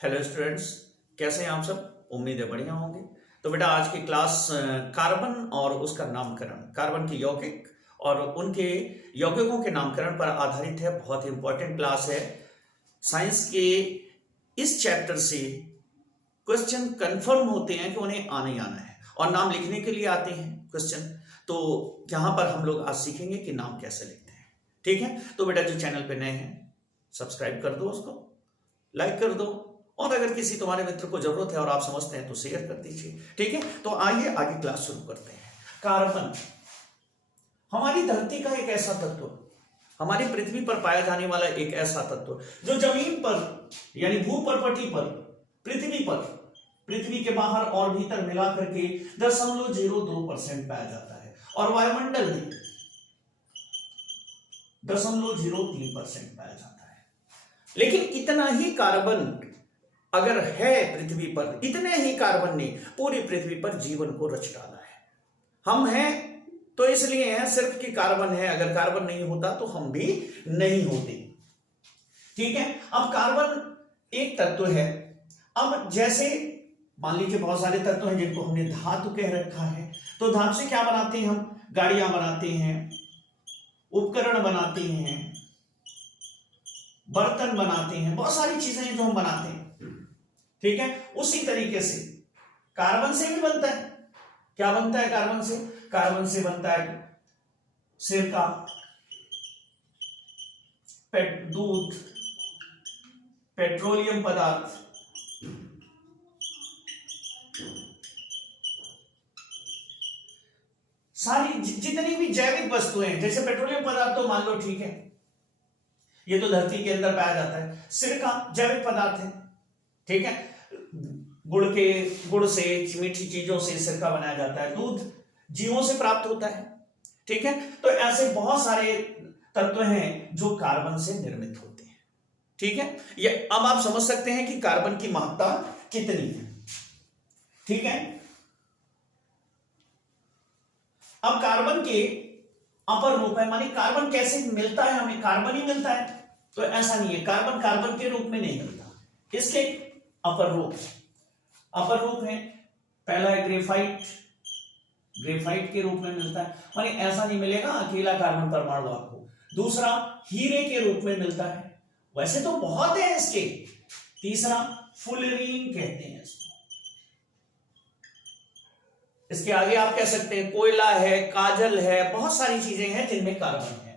Hello students, कैसे हैं आप सब। उम्मीद है बढ़िया होंगे। तो बेटा आज की क्लास कार्बन और उसका नामकरण, कार्बन के यौगिक और उनके यौगिकों के नामकरण पर आधारित है। बहुत ही इंपॉर्टेंट क्लास है। साइंस के इस चैप्टर से क्वेश्चन कंफर्म होते हैं कि उन्हें आना ही आना है और नाम लिखने के लिए आते हैं क्वेश्चन। तो यहां पर हम लोग आज सीखेंगे कि नाम कैसे लिखते हैं। ठीक है, तो बेटा जो चैनल पे नए हैं सब्सक्राइब कर दो, उसको लाइक कर दो और अगर किसी तुम्हारे मित्र को जरूरत है और आप समझते हैं तो शेयर कर दीजिए। ठीक है, तो आइए आगे क्लास शुरू करते हैं। कार्बन हमारी धरती का एक ऐसा तत्व, हमारी पृथ्वी पर पाया जाने वाला एक ऐसा तत्व जो जमीन पर यानी भूपर्पटी पर, पृथ्वी के बाहर और भीतर मिलाकर के 0.02% पाया जाता है और वायुमंडल में 0.03% पाया जाता है। लेकिन इतना ही कार्बन अगर है पृथ्वी पर, इतने ही कार्बन ने पूरी पृथ्वी पर जीवन को रच डाला है। हम हैं तो इसलिए हैं सिर्फ कि कार्बन है, अगर कार्बन नहीं होता तो हम भी नहीं होते। ठीक है, अब कार्बन एक तत्व है। अब जैसे मान लीजिए बहुत सारे तत्व हैं जिनको हमने धातु कह रखा है, तो धातु से क्या बनाते हैं हम? गाड़ियां बनाते हैं, उपकरण बनाते हैं, बर्तन बनाते हैं, बहुत सारी चीजें हैं जो हम बनाते हैं। ठीक है, उसी तरीके से कार्बन से भी बनता है। क्या बनता है कार्बन से? कार्बन से बनता है सिरका, दूध, पेट्रोलियम पदार्थ, सारी जितनी भी जैविक वस्तुएं, जैसे पेट्रोलियम पदार्थ तो मान लो ठीक है, ये तो धरती के अंदर पाया जाता है। सिरका जैविक पदार्थ है। ठीक है, गुड़ से, मीठी चीजों से सिरका बनाया जाता है। दूध जीवों से प्राप्त होता है। ठीक है, तो ऐसे बहुत सारे तत्व हैं जो कार्बन से निर्मित होते हैं। ठीक है, ये अब आप समझ सकते हैं कि कार्बन की महत्ता कितनी है। ठीक है, अब कार्बन के अपर रूप है, मानी कार्बन कैसे मिलता है हमें? कार्बन ही मिलता है तो ऐसा नहीं है, कार्बन कार्बन के रूप में नहीं मिलता। इसके अपर रूप है। पहला है ग्रेफाइट, ग्रेफाइट के रूप में मिलता है, माने ऐसा नहीं मिलेगा अकेला कार्बन परमाणु आपको। दूसरा हीरे के रूप में मिलता है, वैसे तो बहुत है इसके। तीसरा फुलरीन कहते हैं इसको। इसके आगे आप कह सकते हैं कोयला है, काजल है, बहुत सारी चीजें हैं जिनमें कार्बन है।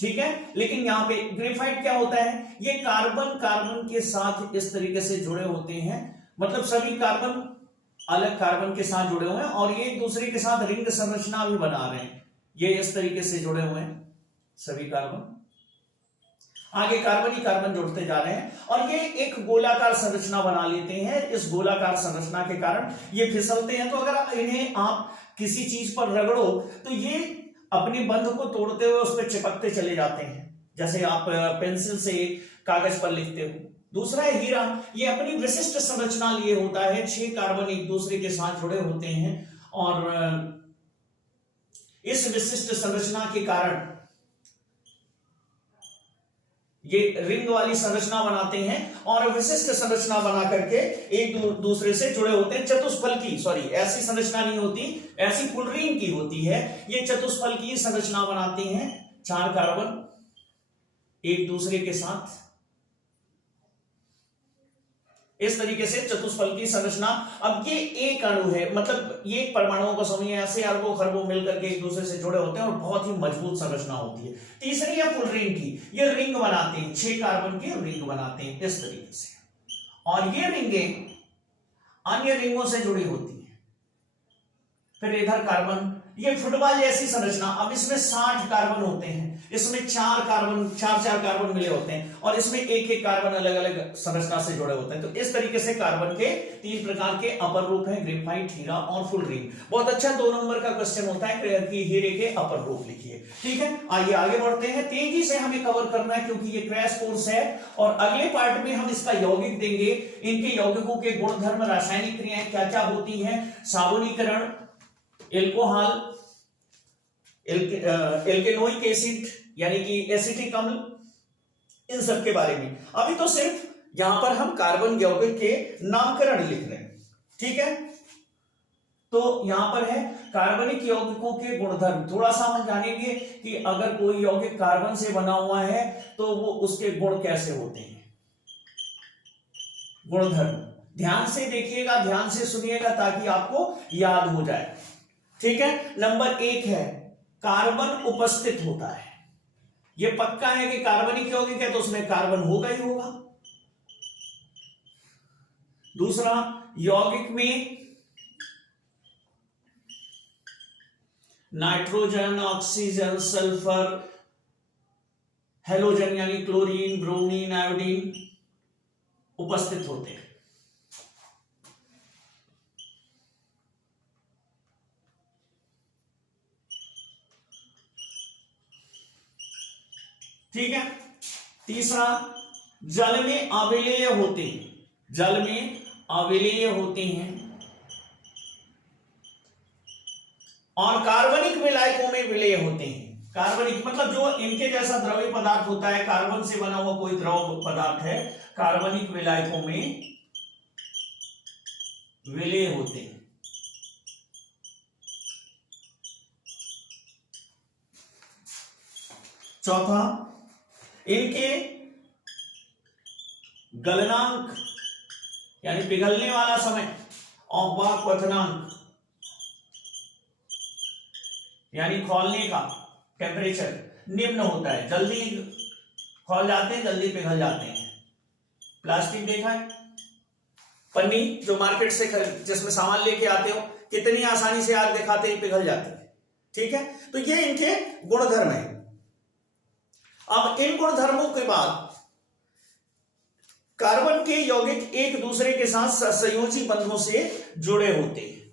ठीक है, लेकिन यहां पे ग्रेफाइट क्या होता है? ये कार्बन के साथ इस तरीके से जुड़े होते हैं, मतलब सभी कार्बन अलग कार्बन के साथ जुड़े हुए हैं और ये एक दूसरे के साथ रिंग संरचना भी बना रहे हैं। ये इस तरीके से जुड़े हुए हैं सभी कार्बन, आगे कार्बन ही कार्बन जुड़ते जा रहे हैं और ये एक गोलाकार संरचना बना लेते हैं। इस गोलाकार संरचना के कारण ये फिसलते हैं, तो अगर इन्हें आप किसी चीज पर रगड़ो तो ये अपने बंध को तोड़ते हुए उस पर चिपकते चले जाते हैं, जैसे आप पेंसिल से कागज पर लिखते हो। दूसरा है हीरा, ये अपनी विशिष्ट संरचना लिए होता है। 6 कार्बन एक दूसरे के साथ जुड़े होते हैं और इस विशिष्ट संरचना के कारण ये रिंग वाली संरचना बनाते हैं और विशिष्ट संरचना बना करके एक दूसरे से जुड़े होते हैं। चतुष्फलकी, सॉरी ऐसी संरचना नहीं होती, ऐसी फुलरीन की होती है। ये चतुष्फलकी संरचना बनाते हैं। 4 कार्बन एक दूसरे के साथ इस तरीके से चतुष्फलकी संरचना। अब ये एक अणु है, मतलब ये परमाणुओं को समझिए, ऐसे अरबों खरबों मिलकर के एक दूसरे से जुड़े होते हैं और बहुत ही मजबूत संरचना होती है। तीसरी है फुलरीन की, ये रिंग बनाते हैं, 6 कार्बन की रिंग बनाते हैं इस तरीके से, और ये रिंगें अन्य रिंगों से जुड़ी होती है। फिर इधर कार्बन, ये फुटबॉल जैसी संरचना। अब इसमें 60 कार्बन होते हैं, इसमें 4 कार्बन मिले होते हैं और इसमें एक कार्बन अलग अलग संरचना से जुड़े होते हैं। तो इस तरीके से कार्बन के 3 प्रकार के अपर रूप हैं, ग्रेफाइट, हीरा और फुलरीन। बहुत अच्छा 2 नंबर का क्वेश्चन होता है कि हीरे के अपर रूप लिखिए। ठीक है, आइए आगे बढ़ते हैं। तेजी से हमें कवर करना है क्योंकि ये क्रैश कोर्स है और अगले पार्ट में हम इसका यौगिक देंगे, इनके यौगिकों के गुणधर्म, रासायनिक क्रियाएं क्या क्या होती हैं, साबुनीकरण, एल्कोहल, एल्केनोइक एसिड यानी कि एसिटिक अम्ल, इन सब के बारे में। अभी तो सिर्फ यहां पर हम कार्बन यौगिक के नामकरण लिख रहे हैं, ठीक है। तो यहां पर है कार्बनिक यौगिकों के गुणधर्म। थोड़ा सा हम जानेंगे कि अगर कोई यौगिक कार्बन से बना हुआ है तो वो उसके गुण कैसे होते हैं, गुणधर्म। ध्यान से देखिएगा, ध्यान से सुनिएगा ताकि आपको याद हो जाए, ठीक है। नंबर 1 है कार्बन उपस्थित होता है। यह पक्का है कि कार्बनिक यौगिक है तो उसमें कार्बन होगा ही होगा। दूसरा, यौगिक में नाइट्रोजन, ऑक्सीजन, सल्फर, हेलोजन यानी क्लोरीन, ब्रोमीन, आयोडीन उपस्थित होते हैं। ठीक है। तीसरा, जल में अविलेय होते हैं, जल में अविलेय होते हैं और कार्बनिक विलायकों में विलेय होते हैं। कार्बनिक मतलब जो इनके जैसा द्रव्य पदार्थ होता है, कार्बन से बना हुआ कोई द्रव पदार्थ है, कार्बनिक विलायकों में विलेय होते हैं। चौथा, इनके गलनांक यानी पिघलने वाला समय और वाक क्वथनांक यानी खौलने का टेम्परेचर निम्न होता है। जल्दी खौल जाते हैं, जल्दी पिघल जाते हैं। प्लास्टिक देखा है, पन्नी जो मार्केट से जिसमें सामान लेके आते हो, कितनी आसानी से आग दिखाते ही पिघल जाती है, ठीक है। तो ये इनके गुणधर्म है। अब इन गुणधर्मों के बाद कार्बन के यौगिक एक दूसरे के साथ सहसंयोजी बंधों से जुड़े होते हैं,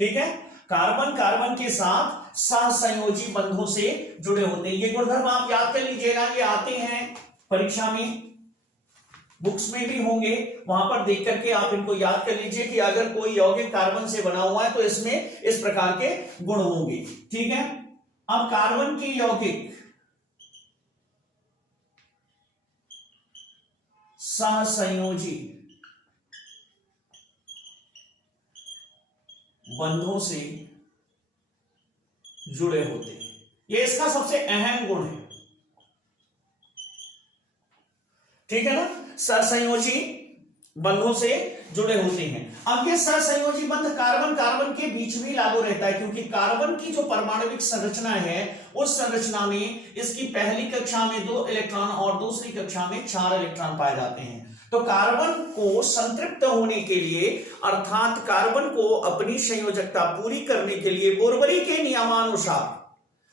ठीक है। कार्बन कार्बन के साथ सहसंयोजी बंधों से जुड़े होते हैं। ये गुणधर्म आप याद कर लीजिएगा, ये आते हैं परीक्षा में, बुक्स में भी होंगे, वहां पर देख करके आप इनको याद कर लीजिए कि अगर कोई यौगिक कार्बन से बना हुआ है तो इसमें इस प्रकार के गुण होंगे, ठीक है। अब कार्बन के यौगिक सहसंयोजी बंधों से जुड़े होते हैं। ये इसका सबसे अहम गुण है, ठीक है ना। सहसंयोजी बंधों से जुड़े होते हैं। अब ये सहसंयोजी बंध कार्बन कार्बन के बीच में लागू रहता है, क्योंकि कार्बन की जो परमाणुविक संरचना है उस संरचना में इसकी पहली कक्षा में 2 इलेक्ट्रॉन और दूसरी कक्षा में 4 इलेक्ट्रॉन पाए जाते हैं। तो कार्बन को संतृप्त होने के लिए अर्थात कार्बन को अपनी संयोजकता पूरी करने के लिए बोरबरी के नियमानुसार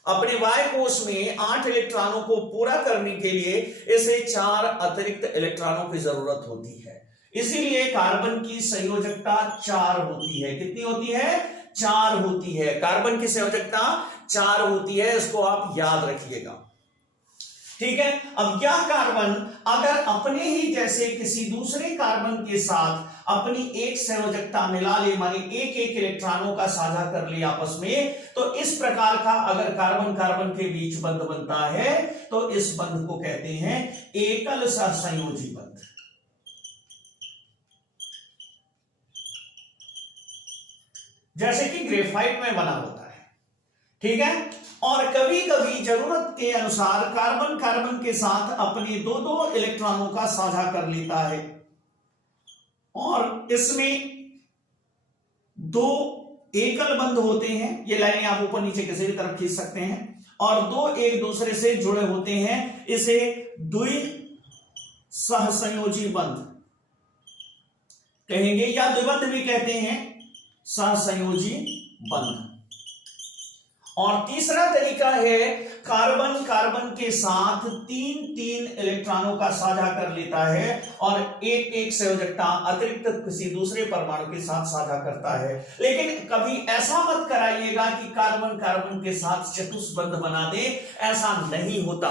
अपने वाय कोश में 8 इलेक्ट्रॉनों को पूरा करने के लिए इसे 4 अतिरिक्त इलेक्ट्रॉनों की जरूरत होती है। इसीलिए कार्बन की संयोजकता 4 होती है। कितनी होती है? 4 होती है। कार्बन की संयोजकता 4 होती है, इसको आप याद रखिएगा, ठीक है। अब यह कार्बन अगर अपने ही जैसे किसी दूसरे कार्बन के साथ अपनी एक संयोजकता मिला ले, माने एक एक इलेक्ट्रॉनों का साझा कर ले आपस में, तो इस प्रकार का अगर कार्बन कार्बन के बीच बंध बनता है तो इस बंध को कहते हैं एकल सहसंयोजी बंध। जैसे कि ग्रेफाइट में बना होता है, ठीक है। और कभी कभी जरूरत के अनुसार कार्बन कार्बन के साथ अपने 2-2 इलेक्ट्रॉनों का साझा कर लेता है और इसमें 2 एकल बंध होते हैं। ये लाइनें आप ऊपर नीचे किसी भी तरफ खींच सकते हैं, और 2 एक दूसरे से जुड़े होते हैं। इसे द्वि सहसंयोजी बंध कहेंगे या द्विबंध भी कहते हैं, सहसंयोजी बंध। और तीसरा तरीका है कार्बन कार्बन के साथ 3-3 इलेक्ट्रॉनों का साझा कर लेता है और एक एक संयोजकता अतिरिक्त किसी दूसरे परमाणु के साथ साझा करता है। लेकिन कभी ऐसा मत कराइएगा कि कार्बन कार्बन के साथ चतुष्बंध बना दे, ऐसा नहीं होता।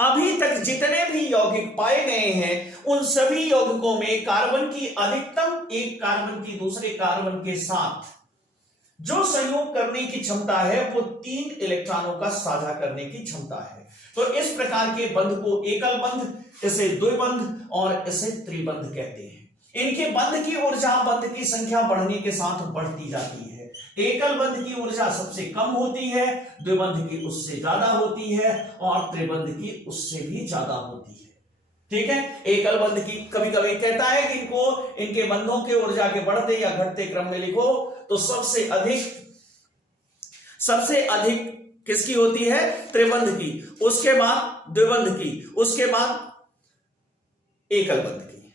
अभी तक जितने भी यौगिक पाए गए हैं उन सभी यौगिकों में कार्बन की अधिकतम एक कार्बन की दूसरे कार्बन के साथ जो संयोग करने की क्षमता है वो 3 इलेक्ट्रॉनों का साझा करने की क्षमता है। तो इस प्रकार के बंध को एकल बंध, इसे द्विबंध और इसे त्रिबंध कहते हैं। इनके बंध की ऊर्जा बंध की संख्या बढ़ने के साथ बढ़ती जाती है। एकल बंध की ऊर्जा सबसे कम होती है, द्विबंध की उससे ज्यादा होती है और त्रिबंध की उससे भी ज्यादा होती है। ठीक है, एकल बंध की कभी कभी कहता है कि इनके बंधों के ऊर्जा के बढ़ते या घटते क्रम में लिखो, तो सबसे अधिक किसकी होती है? त्रिबंध की, उसके बाद द्विबंध की, उसके बाद एकल बंध की।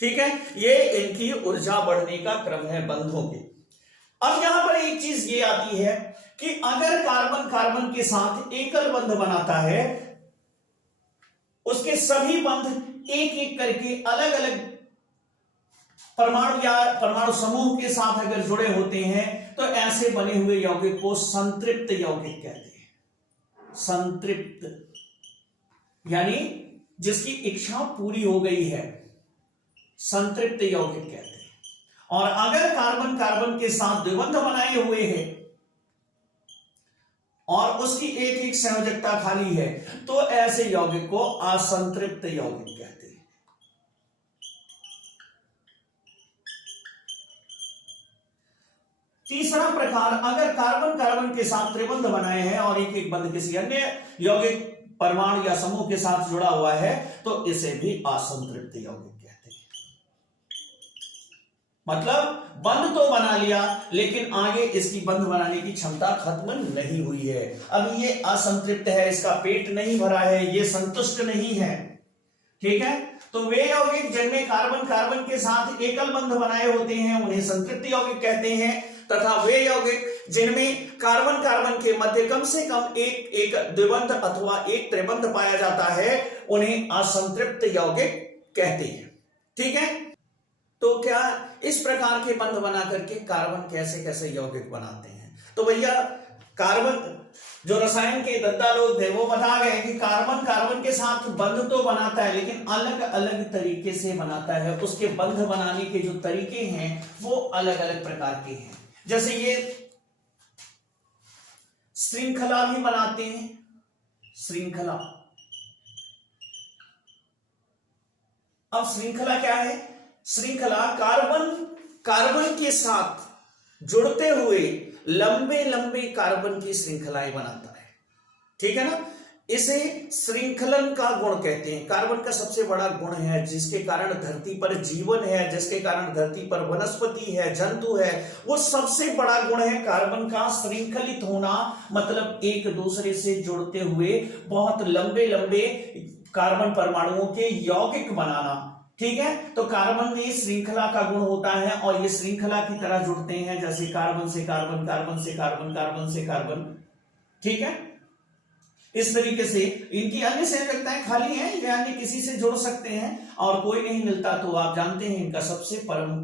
ठीक है, ये इनकी ऊर्जा बढ़ने का क्रम है बंधों के। अब यहां पर एक चीज ये आती है कि अगर कार्बन कार्बन के साथ एकल बंध बनाता है, उसके सभी बंध एक एक करके अलग अलग परमाणु या परमाणु समूह के साथ अगर जुड़े होते हैं, तो ऐसे बने हुए यौगिक को संतृप्त यौगिक कहते हैं। संतृप्त यानी जिसकी इच्छा पूरी हो गई है, संतृप्त यौगिक कहते हैं। और अगर कार्बन कार्बन के साथ द्विबंध बनाए हुए हैं और उसकी एक एक संयोजकता खाली है, तो ऐसे यौगिक को असंतृप्त यौगिक कहते हैं। तीसरा प्रकार, अगर कार्बन कार्बन के साथ त्रिबंध बनाए हैं और एक एक बंध किसी अन्य यौगिक परमाणु या समूह के साथ जुड़ा हुआ है, तो इसे भी असंतृप्त यौगिक कहते हैं। मतलब बंध तो बना लिया, लेकिन आगे इसकी बंध बनाने की क्षमता खत्म नहीं हुई है। अब ये असंतृप्त है, इसका पेट नहीं भरा है, ये संतुष्ट नहीं है। ठीक है, तो वे यौगिक जिनमें कार्बन कार्बन के साथ एकल बंध बनाए होते हैं उन्हें संतृप्त यौगिक कहते हैं, तथा वे यौगिक जिनमें कार्बन कार्बन के मध्य कम से कम एक द्विबंध अथवा एक त्रिबंध पाया जाता है, उन्हें असंतृप्त यौगिक कहते हैं। ठीक है, तो क्या इस प्रकार के बंध बना करके कार्बन कैसे कैसे यौगिक बनाते हैं? तो भैया कार्बन, जो रसायन के दद्दा लोग थे वो बता गए कि कार्बन कार्बन के साथ बंध तो बनाता है, लेकिन अलग अलग तरीके से बनाता है। उसके बंध बनाने के जो तरीके हैं वो अलग अलग प्रकार के हैं। जैसे ये श्रृंखला भी बनाते हैं, श्रृंखला। अब श्रृंखला क्या है? श्रृंखला कार्बन कार्बन के साथ जुड़ते हुए लंबे लंबे कार्बन की श्रृंखलाएं बनाता है। ठीक है ना, इसे श्रृंखलन का गुण कहते हैं। कार्बन का सबसे बड़ा गुण है, जिसके कारण धरती पर जीवन है, जिसके कारण धरती पर वनस्पति है, जंतु है, वो सबसे बड़ा गुण है कार्बन का श्रृंखलित होना। मतलब एक दूसरे से जुड़ते हुए बहुत लंबे लंबे कार्बन परमाणुओं के यौगिक बनाना। ठीक है, तो कार्बन में श्रृंखला का गुण होता है और ये श्रृंखला की तरह जुड़ते हैं, जैसे कार्बन से कार्बन, कार्बन से कार्बन, कार्बन से कार्बन। ठीक है, इस तरीके से इनकी अन्य संयोजकताएं खाली हैं, ये अन्य किसी से जुड़ सकते हैं और कोई नहीं मिलता तो आप जानते हैं इनका सबसे परम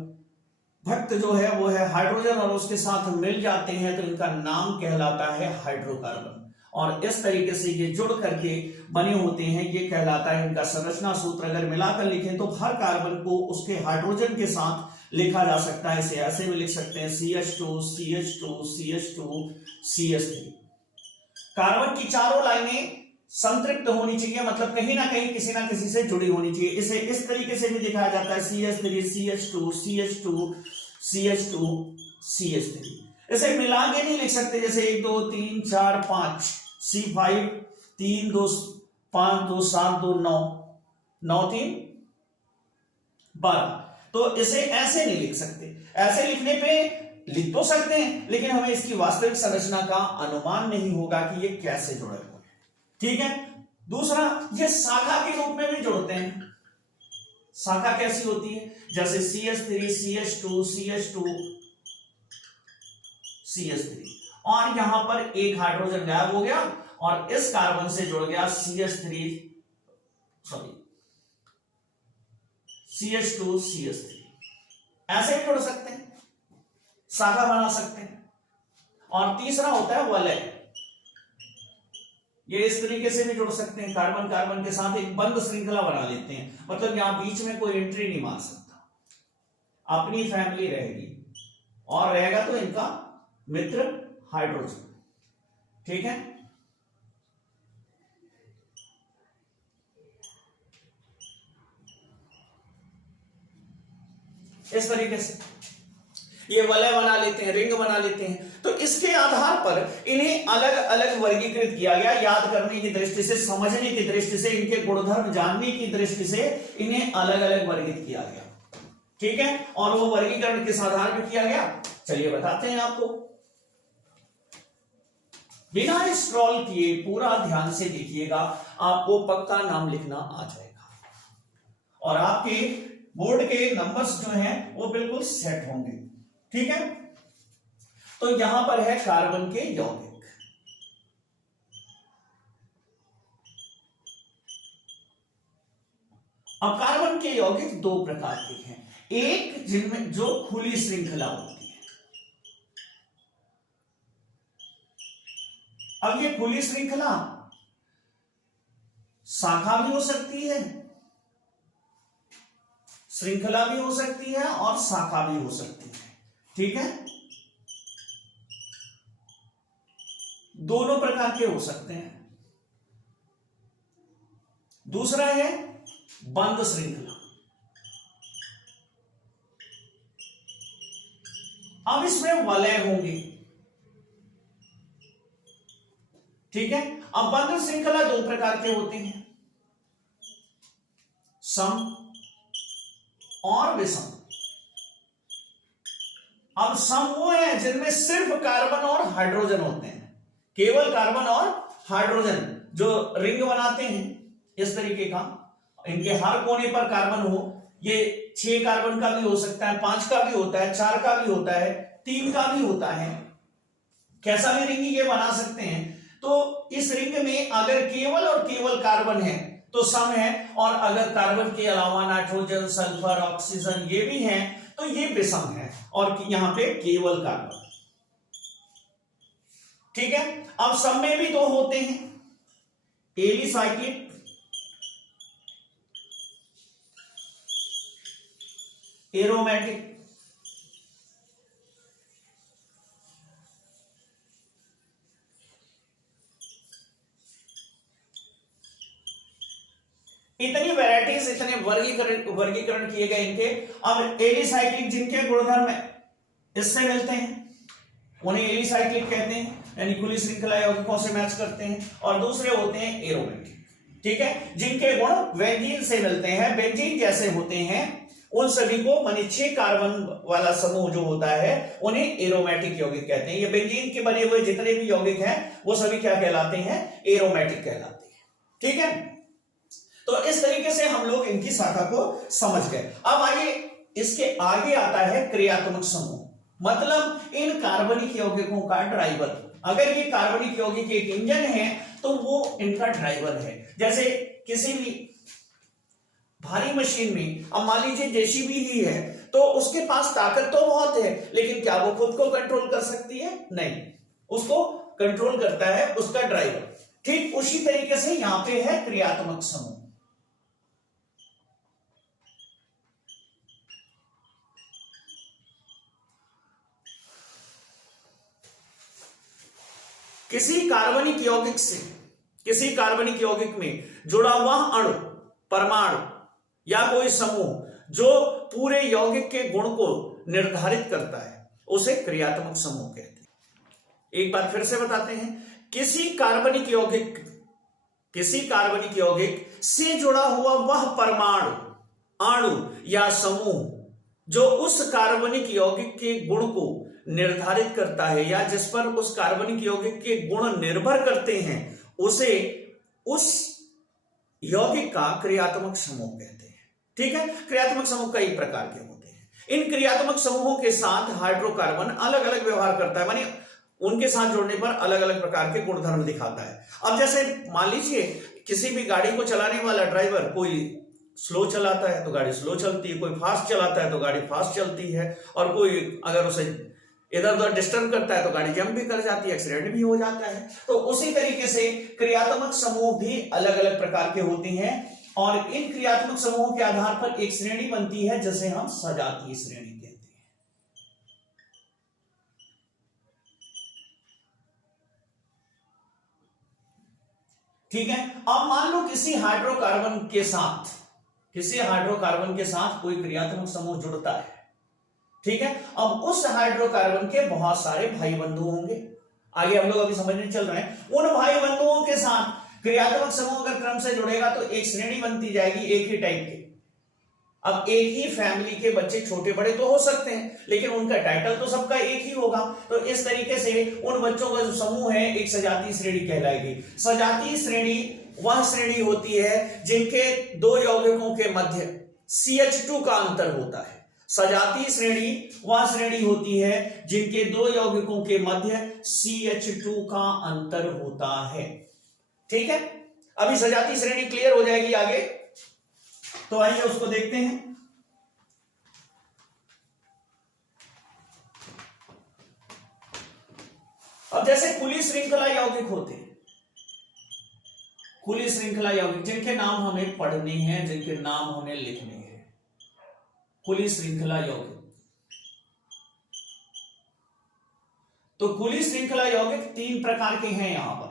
भक्त जो है वो है हाइड्रोजन, और उसके साथ मिल जाते हैं तो इनका नाम कहलाता है हाइड्रोकार्बन। और इस तरीके से ये जुड़ करके बने होते हैं, ये कहलाता है इनका संरचना सूत्र। अगर मिलाकर लिखें तो हर कार्बन को उसके हाइड्रोजन के साथ लिखा जा सकता है। इसे ऐसे भी लिख सकते हैं CH2 CH2 CH2 CH3। Carbon की चारों लाइनें संतृप्त होनी चाहिए, मतलब कहीं ना कहीं किसी ना किसी से जुड़ी होनी चाहिए। इसे इस तरीके से भी दिखाया जाता है CH3 CH2 CH2 CH2 CH3। इसे मिला के नहीं लिख सकते, जैसे 1 2 3 4 5 C5 3 2 5 2 7 2 9 9 3 12। तो इसे ऐसे नहीं लिख सकते। ऐसे लिखने पे लिख तो सकते हैं, लेकिन हमें इसकी वास्तविक संरचना का अनुमान नहीं होगा कि ये कैसे जुड़े हुए हैं। ठीक है, दूसरा, ये शाखा के रूप में भी जुड़ते हैं। शाखा कैसी होती है? जैसे CH3 CH2 CH2 CH3, और यहां पर एक हाइड्रोजन गायब हो गया और इस कार्बन से जुड़ गया CH2 CH3। ऐसे भी जुड़ सकते हैं, शाखा बना सकते हैं। और तीसरा होता है वलय। ये इस तरीके से भी जुड़ सकते हैं, कार्बन कार्बन के साथ एक बंद श्रृंखला बना लेते हैं। मतलब यहां बीच में कोई एंट्री नहीं मार सकता, अपनी फैमिली रहेगी और रहेगा तो इनका मित्र हाइड्रोजन। ठीक है, इस तरीके से ये वलय बना लेते हैं, रिंग बना लेते हैं। तो इसके आधार पर इन्हें अलग अलग वर्गीकृत किया गया। याद करने की दृष्टि से, समझने की दृष्टि से, इनके गुणधर्म जानने की दृष्टि से इन्हें अलग अलग वर्गीकृत किया गया। ठीक है, और वो वर्गीकरण किस आधार पर किया गया, चलिए बताते हैं आपको। बिना स्क्रॉल किए पूरा ध्यान से देखिएगा, आपको पक्का नाम लिखना आ जाएगा और आपके बोर्ड के नंबर्स जो हैं वो बिल्कुल सेट होंगे। ठीक है, तो यहां पर है कार्बन के यौगिक। अब कार्बन के यौगिक दो प्रकार के हैं, एक जिनमें जो खुली श्रृंखला होती है। अब ये खुली श्रृंखला शाखा भी हो सकती है, श्रृंखला भी हो सकती है और शाखा भी हो सकती है। ठीक है, दोनों प्रकार के हो सकते हैं। दूसरा है बंद श्रृंखला। अब इसमें वलय होंगे। ठीक है, अब बंद श्रृंखला दो प्रकार के होते हैं, सम और विषम। अब सम वो है जिनमें सिर्फ कार्बन और हाइड्रोजन होते हैं, केवल कार्बन और हाइड्रोजन, जो रिंग बनाते हैं इस तरीके का, इनके हर कोने पर कार्बन हो। ये 6 कार्बन का भी हो सकता है, 5 का भी होता है, 4 का भी होता है, 3 का भी होता है, कैसा भी रिंग ये बना सकते हैं। तो इस रिंग में अगर केवल और केवल कार्बन है तो सम है, और अगर कार्बन के अलावा नाइट्रोजन, सल्फर, ऑक्सीजन ये भी हैं तो ये विषम है, और यहां पे केवल कार्बन। ठीक है, अब सम में भी दो होते हैं, एलिसाइक्लिक, एरोमेटिक। इतनी वैरायटीज, इतने वर्गीकरण किए गए इनके। अब एलिसाइक्लिक जिनके गुणधर्म इससे मिलते हैं उन्हें एलिसाइक्लिक कहते हैं, यानी खुली श्रृंखला यौगिकों से मैच करते हैं। और दूसरे होते हैं एरोमेटिक। ठीक है, जिनके गुण बेंजीन से मिलते हैं, बेंजीन जैसे होते हैं, उन सभी को माने 6 कार्बन वाला समूह जो होता है उन्हें एरोमेटिक यौगिक कहते हैं। ये बेंजीन के बने हुए जितने भी यौगिक हैं वो सभी क्या कहलाते हैं, एरोमेटिक कहलाते हैं। ठीक है, तो इस तरीके से हम लोग इनकी शाखा को समझ गए। अब आइए, इसके आगे आता है क्रियात्मक समूह, मतलब इन कार्बनिक यौगिकों का ड्राइवर। अगर ये कार्बनिक यौगिक एक इंजन है तो वो इनका ड्राइवर है। जैसे किसी भी भारी मशीन में, अब मान लीजिए जेसीबी ही है, तो उसके पास ताकत तो बहुत है, लेकिन क्या वो खुद को कंट्रोल कर सकती है? नहीं, उसको कंट्रोल करता है उसका ड्राइवर। ठीक उसी तरीके से यहां पे है क्रियात्मक समूह। किसी कार्बनिक यौगिक से, किसी कार्बनिक यौगिक में जुड़ा हुआ अणु, परमाणु या कोई समूह जो पूरे यौगिक के गुण को निर्धारित करता है उसे क्रियात्मक समूह कहते हैं। एक बार फिर से बताते हैं, किसी कार्बनिक यौगिक से जुड़ा हुआ वह परमाणु, अणु या समूह जो उस कार्बनिक यौगिक के गुण को निर्धारित करता है या जिस पर उस कार्बनिक यौगिक के गुण निर्भर करते हैं, उसे उस यौगिक का क्रियात्मक समूह कहते हैं। ठीक है, क्रियात्मक समूह कई प्रकार के होते हैं। इन क्रियात्मक समूहों के साथ हाइड्रोकार्बन अलग अलग व्यवहार करता है, मानी उनके साथ जोड़ने पर अलग अलग प्रकार के गुणधर्म दिखाता है। अब जैसे मान लीजिए किसी भी गाड़ी को चलाने वाला ड्राइवर, कोई स्लो चलाता है तो गाड़ी स्लो चलती है, कोई फास्ट चलाता है तो गाड़ी फास्ट चलती है, और कोई अगर उसे इधर उधर डिस्टर्ब करता है तो गाड़ी जंप भी कर जाती है, एक्सीडेंट भी हो जाता है। तो उसी तरीके से क्रियात्मक समूह भी अलग अलग प्रकार के होते हैं, और इन क्रियात्मक समूहों के आधार पर एक श्रेणी बनती है जिसे हम सजातीय श्रेणी कहते हैं। ठीक है, अब मान लो किसी हाइड्रोकार्बन के साथ कोई क्रियात्मक समूह जुड़ता है, ठीक है। अब उस हाइड्रोकार्बन के बहुत सारे भाई बंधु होंगे, आगे हम लोग अभी समझने चल रहे हैं। उन भाई बंधुओं के साथ क्रियात्मक समूह अगर क्रम से जुड़ेगा तो एक श्रेणी बनती जाएगी एक ही टाइप की। अब एक ही फैमिली के बच्चे छोटे बड़े तो हो सकते हैं, लेकिन उनका टाइटल तो सबका एक ही होगा। तो इस तरीके से उन बच्चों का जो समूह है एक सजातीय श्रेणी कहलाएगी। सजातीय श्रेणी वह श्रेणी होती है जिनके दो यौगिकों के मध्य CH2 का अंतर होता है। सजातीय श्रेणी वह श्रेणी होती है जिनके दो यौगिकों के मध्य CH2 का अंतर होता है। ठीक है, अभी सजातीय श्रेणी क्लियर हो जाएगी आगे, तो आइए उसको देखते हैं। अब जैसे खुली श्रृंखला यौगिक होते हैं, खुली श्रृंखला यौगिक जिनके नाम हमें पढ़ने हैं, जिनके नाम हमें लिखने हैं, खुली श्रृंखला यौगिक। तो खुली श्रृंखला यौगिक तीन प्रकार के हैं यहां पर।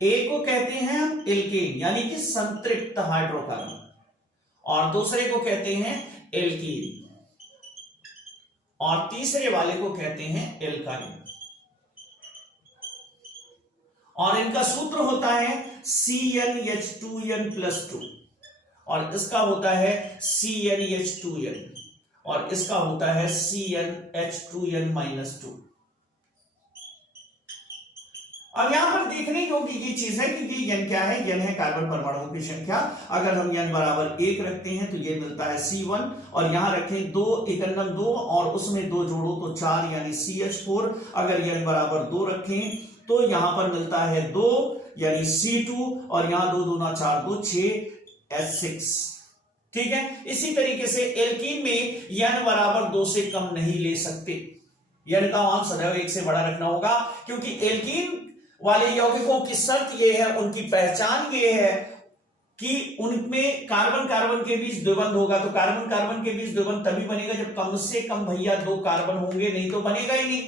एक को कहते हैं हम एल्केन यानी कि संतृप्त हाइड्रोकार्बन, और दूसरे को कहते हैं एल्कीन, और तीसरे वाले को कहते हैं एल्काइन। और इनका सूत्र होता है CnH2n+2, और इसका होता है CnH2n, और इसका होता है CnH2n-2। अब यहां पर देखने योग्य ये चीज है कि n क्या है, n है कार्बन परमाणुओं की संख्या। अगर हम n बराबर 1 रखते हैं तो ये मिलता है C1, और यहां रखें 2 एकन्नम 2 और उसमें 2 जोड़ो तो 4 यानी CH4। अगर n बराबर 2 रखें तो यहां पर मिलता है 2 यानी C2, और यहां 2 दूना 4 2 6 H6। ठीक है, इसी तरीके से एल्कीन में n बराबर 2 से कम नहीं ले सकते, n का मान सदैव 1 से बड़ा रखना होगा, क्योंकि एल्कीन वाले यौगिकों की शर्त यह है, उनकी पहचान ये है कि उनमें कार्बन कार्बन के बीच द्विबंध होगा। तो कार्बन कार्बन के बीच द्विबंध तभी बनेगा जब कम से कम भैया 2 कार्बन होंगे, नहीं तो बनेगा ही नहीं।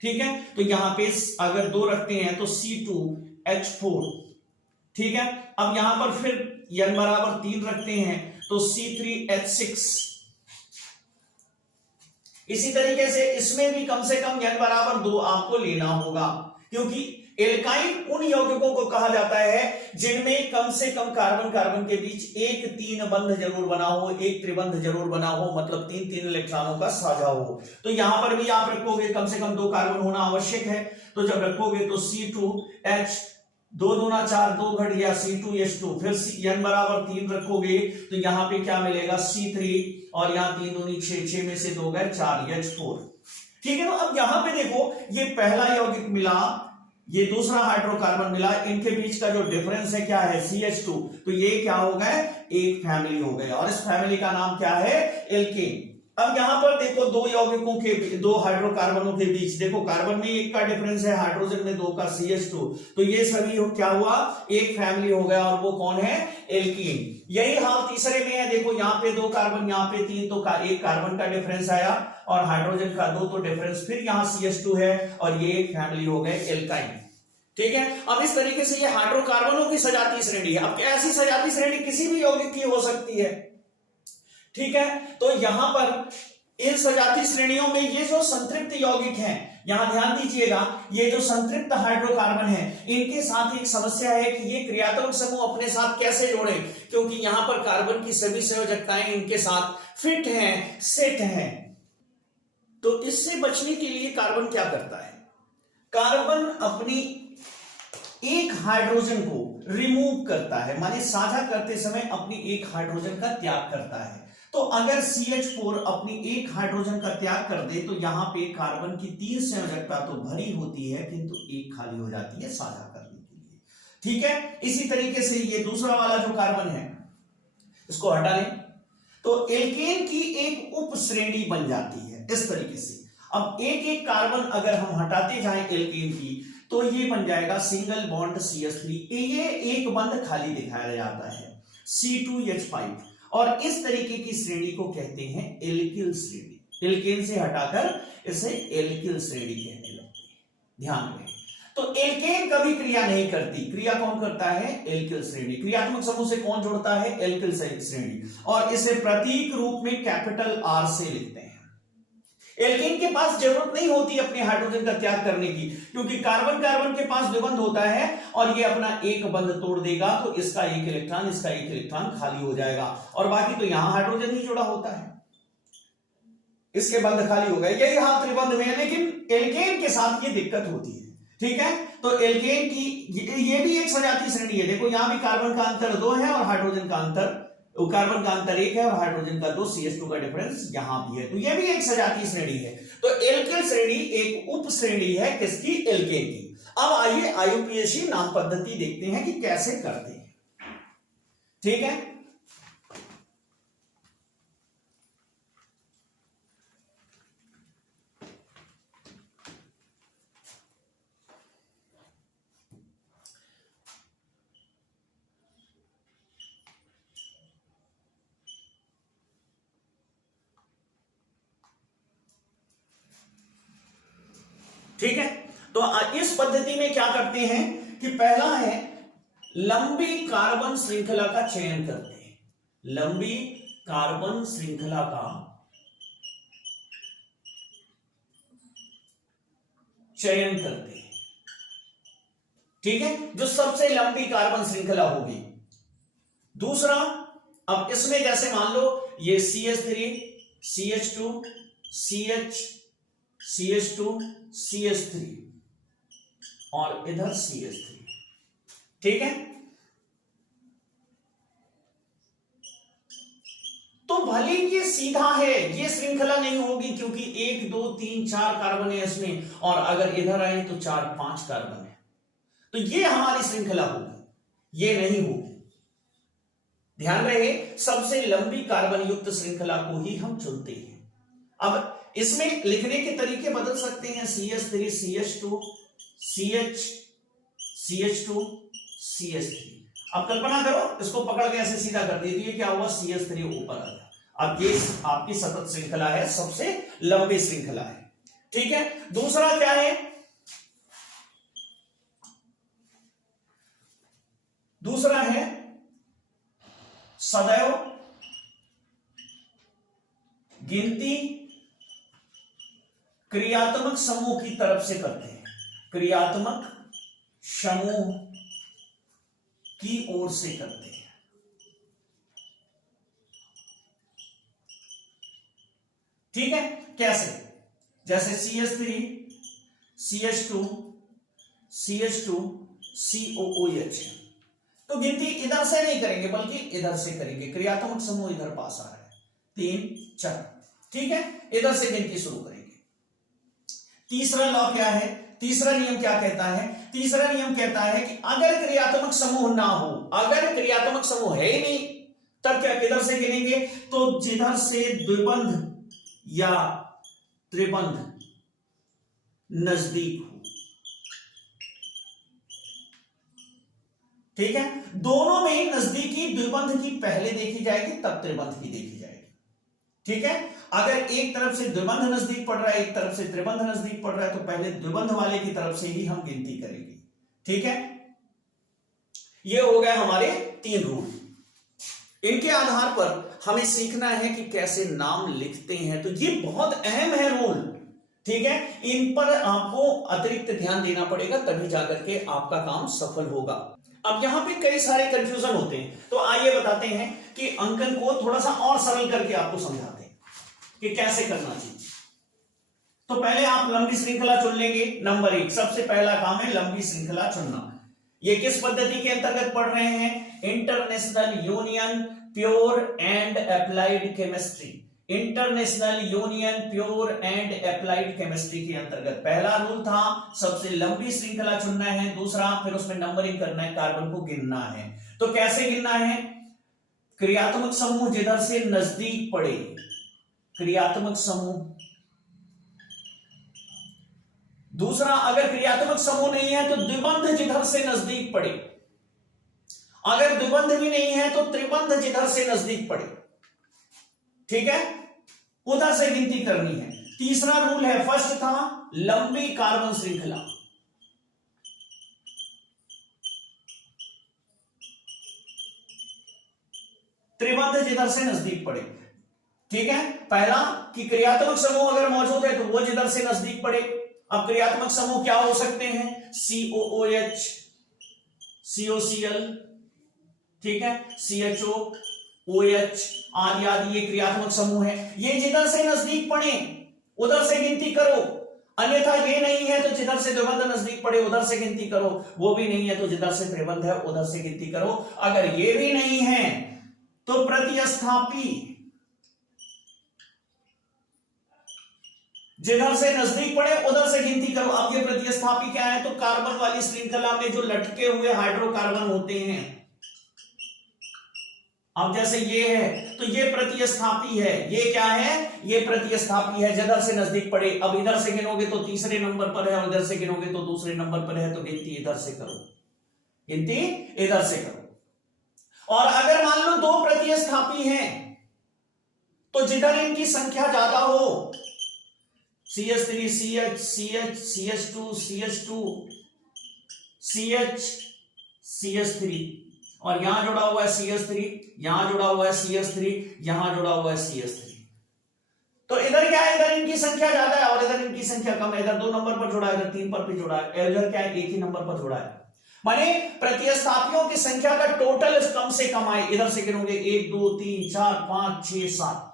ठीक है, तो यहां पे अगर 2 रखते हैं तो C2H4। ठीक है, अब यहां पर फिर n बराबर 3 रखते हैं तो C3H6। इसी तरीके से इसमें भी कम से कम n बराबर 2 आपको लेना होगा, क्योंकि एल्काइन उन यौगिकों को कहा जाता है जिनमें कम से कम कार्बन कार्बन के बीच एक 3 बंध जरूर बना हो, एक त्रिबंध जरूर बना हो, मतलब 3-3 इलेक्ट्रॉनों का साझा हो। तो यहां पर भी आप रखोगे कम से कम 2 कार्बन होना आवश्यक है। तो जब रखोगे तो C2H 2 दूना 4 2 घट गया C2H2, फिर n बराबर 3 रखोगे तो यहां पे क्या मिलेगा C3, और यहां 3 दूनी 6, 6 में से 2 गए 4 H4। ठीक है, तो अब यहां पे देखो ये पहला यौगिक मिला, ये दूसरा हाइड्रोकार्बन मिला, इनके बीच का जो डिफरेंस है क्या है CH2, तो ये क्या हो गए, एक फैमिली हो गए, और इस फैमिली का नाम क्या है, एल्केन। अब यहां पर देखो 2 यौगिकों के 2 हाइड्रोकार्बनों के बीच देखो कार्बन में 1 का डिफरेंस है, हाइड्रोजन में 2 का CH2, तो ये सभी क्या हुआ, एक फैमिली हो गया, और वो कौन है, एल्कीन। यही हाल तीसरे में है, देखो यहाँ पे 2 कार्बन, यहाँ पे 3, तो एक कार्बन का डिफरेंस आया, और हाइड्रोजन का 2 तो डिफरेंस, फिर यहाँ CH2 है, और ये एक फैमिली हो गए एल्काइन। ठीक है, अब इस तरीके से ये हाइड्रोकार्बनों की सजातीय श्रेणी है। अब ऐसी सजातीय श्रेणी किसी भी यौगिक की हो सकती है। ठीक है, तो यहां पर इन सजातीय श्रेणियों में ये जो संतृप्त यौगिक हैं, यहां ध्यान दीजिएगा, ये जो संतृप्त हाइड्रोकार्बन है इनके साथ एक समस्या है कि ये क्रियात्मक समूह अपने साथ कैसे जोड़े, क्योंकि यहां पर कार्बन की सभी संयोजकताएं इनके साथ फिट हैं, सेट हैं। तो इससे बचने के लिए कार्बन क्या करता है, कार्बन अपनी एक हाइड्रोजन को रिमूव करता है, माने साझा करते समय अपनी एक हाइड्रोजन का त्याग करता है। तो अगर CH4 अपनी एक हाइड्रोजन का त्याग कर दे तो यहां पे कार्बन की 3 संयोजकता तो भरी होती है, किंतु एक खाली हो जाती है साझा करने के लिए। ठीक है, इसी तरीके से ये दूसरा वाला जो कार्बन है इसको हटा लें तो एल्केन की एक उप श्रेणी बन जाती है इस तरीके से। अब एक एक कार्बन अगर हम हटाते जाएं एल्केन की तो ये बन जाएगा सिंगल बॉन्ड CH3, ये एक बंध खाली दिखाया जाता है C2H5, और इस तरीके की श्रेणी को कहते हैं एल्किल श्रेणी। एल्केन से हटाकर इसे एल्किल श्रेणी कहने लगते हैं, ध्यान रखें। तो एल्केन कभी क्रिया नहीं करती, क्रिया कौन करता है, एल्किल श्रेणी। क्रियात्मक समूह से कौन जुड़ता है, एल्किल श्रेणी, और इसे प्रतीक रूप में कैपिटल R से लिखते हैं। एल्केन के पास जरूरत नहीं होती अपने हाइड्रोजन का त्याग करने की, क्योंकि कार्बन कार्बन के पास द्विबंध होता है और ये अपना एक बंध तोड़ देगा तो इसका एक इलेक्ट्रॉन, इसका एक इलेक्ट्रॉन खाली हो जाएगा और बाकी तो यहां हाइड्रोजन ही जुड़ा होता है, इसके बंध खाली हो गए। यही हाल त्रिबंध में है, लेकिन एल्केन के साथ ये दिक्कत होती है। ठीक है, तो एल्केन की ये भी एक सजातीय श्रेणी है। देखो यहां भी कार्बन का अंतर 2 है और हाइड्रोजन का अंतर, कार्बन का अंतर 1 है और हाइड्रोजन का 2, CH2 का डिफरेंस यहां भी है, तो ये भी एक सजातीय श्रेणी है। तो एल्केन श्रेणी एक उप श्रेणी है किसकी? एल्केन की। अब आइए आयुपीएसी नाम पद्धति देखते हैं कि कैसे करते हैं। ठीक है, ठीक है, तो इस पद्धति में क्या करते हैं कि पहला है लंबी कार्बन श्रृंखला का चयन करते हैं। लंबी कार्बन श्रृंखला का चयन करते हैं। ठीक है, जो सबसे लंबी कार्बन श्रृंखला होगी। दूसरा, अब इसमें जैसे मान लो ये CH3 CH2 CH CH2 CH3 और इधर CH3। ठीक है, तो भले ये सीधा है, ये श्रृंखला नहीं होगी क्योंकि 1 2 3 4 कार्बन है इसमें, और अगर इधर आए तो 4 5 कार्बन है, तो ये हमारी श्रृंखला होगी, ये नहीं होगी। ध्यान रहे, सबसे लंबी कार्बन युक्त श्रृंखला को ही हम चुनते हैं। अब इसमें लिखने के तरीके बदल सकते हैं, CH3 CH2 CH CH2 CH3। अब कल्पना करो, इसको पकड़ के ऐसे सीधा कर दीजिए, क्या हुआ? CH3 ऊपर आ गया। अब ये आपकी सतत श्रृंखला है, सबसे लंबी श्रृंखला है। ठीक है, दूसरा क्या है? दूसरा है सदैव गिनती क्रियात्मक समूह की तरफ से करते हैं। क्रियात्मक समूह की ओर से करते हैं। ठीक है, कैसे? जैसे CH3 CH2 CH2 COOH, तो गिनती इधर से नहीं करेंगे बल्कि इधर से करेंगे। क्रियात्मक समूह इधर पास आ रहा है, 3 4। ठीक है, इधर से गिनती शुरू करेंगे। तीसरा लॉ क्या है? तीसरा नियम क्या कहता है? तीसरा नियम कहता है कि अगर क्रियात्मक समूह ना हो, अगर क्रियात्मक समूह है ही नहीं, तब क्या किधर से गिनेंगे? तो जिधर से द्विबंध या त्रिबंध नजदीक हो। ठीक है, दोनों में नजदीकी द्विबंध की पहले देखी जाएगी, तब त्रिबंध की देखी जाएगी। ठीक है, अगर एक तरफ से द्विबंध नजदीक पड़ रहा है, एक तरफ से त्रिबंध नजदीक पड़ रहा है, तो पहले द्विबंध वाले की तरफ से ही हम गिनती करेंगे। ठीक है, ये हो गए हमारे 3 रूल। इनके आधार पर हमें सीखना है कि कैसे नाम लिखते हैं, तो ये बहुत अहम है रूल। ठीक है, इन पर आपको अतिरिक्त ध्यान देना पड़ेगा, तभी जाकर के आपका काम सफल होगा। अब यहां पे कई सारे कंफ्यूजन होते हैं, तो आइए बताते हैं कि अंकन को थोड़ा सा और सरल करके आपको समझाते हैं कि कैसे करना चाहिए। तो पहले आप लंबी श्रृंखला चुन लेंगे। नंबर 1, सबसे पहला काम है लंबी श्रृंखला चुनना। ये किस पद्धति के अंतर्गत पढ़ रहे हैं? International union pure and applied chemistry. International union pure and applied chemistry के अंतर्गत पहला रूल था सबसे लंबी श्रृंखला चुनना है। दूसरा, फिर उसमें नंबरिंग करना है, कार्बन को गिनना है। तो कैसे गिनना है? क्रियात्मक समूह जिधर से नजदीक पड़े, क्रियात्मक समूह। दूसरा, अगर क्रियात्मक समूह नहीं है तो द्विबंध जिधर से नजदीक पड़े। अगर द्विबंध भी नहीं है तो त्रिबंध जिधर से नजदीक पड़े। ठीक है, उधर से गिनती करनी है। तीसरा रूल है, फर्स्ट था लंबी कार्बन श्रृंखला। त्रिबंध जिधर से नजदीक पड़े। ठीक है, पहला कि क्रियात्मक समूह अगर मौजूद है तो वो जिधर से नजदीक पड़े। अब क्रियात्मक समूह क्या हो सकते हैं, COOH, COCl, ठीक है, CHO, OH आदि आदि, ये क्रियात्मक समूह है। ये जिधर से नजदीक पड़े उधर से गिनती करो, अन्यथा ये नहीं है तो जिधर से द्विबंध नजदीक पड़े उधर से गिनती करो, वो भी नहीं है तो जिधर से त्रिबंध है उधर से गिनती करो। अगर ये भी नहीं है तो प्रतिस्थापी जिधर से नजदीक पड़े उधर से गिनती करो। अब ये प्रतिस्थापी क्या है, तो कार्बन वाली श्रृंखला में जो लटके हुए हाइड्रोकार्बन होते हैं, अब जैसे ये है तो ये प्रतिस्थापी है, ये क्या है, ये प्रतिस्थापी है, जिधर से नजदीक पड़े। अब इधर से गिनोगे तो तीसरे नंबर पर है और इधर से गिनोगे तो दूसरे नंबर पर है, तो गिनती इधर से करो, गिनती इधर से करो। और अगर मान लो दो प्रतिस्थापी हैं तो जिधर इनकी संख्या ज्यादा हो, CH3 CH CH CH2 CH2 CH CH3, और यहां जुड़ा हुआ है CH3, यहां जुड़ा हुआ है CH3, यहां जुड़ा हुआ है CH3, तो इधर क्या है, इधर इनकी संख्या ज्यादा है और इधर इनकी संख्या कम है। इधर 2 नंबर पर जुड़ा है, इधर 3 पर भी जुड़ा है, इधर क्या है, एक ही नंबर पर जुड़ा है। माने प्रतिस्थापियों की संख्या का टोटल कम से कम आए। इधर से गिनोगे 1 2 3 4 5 6 7,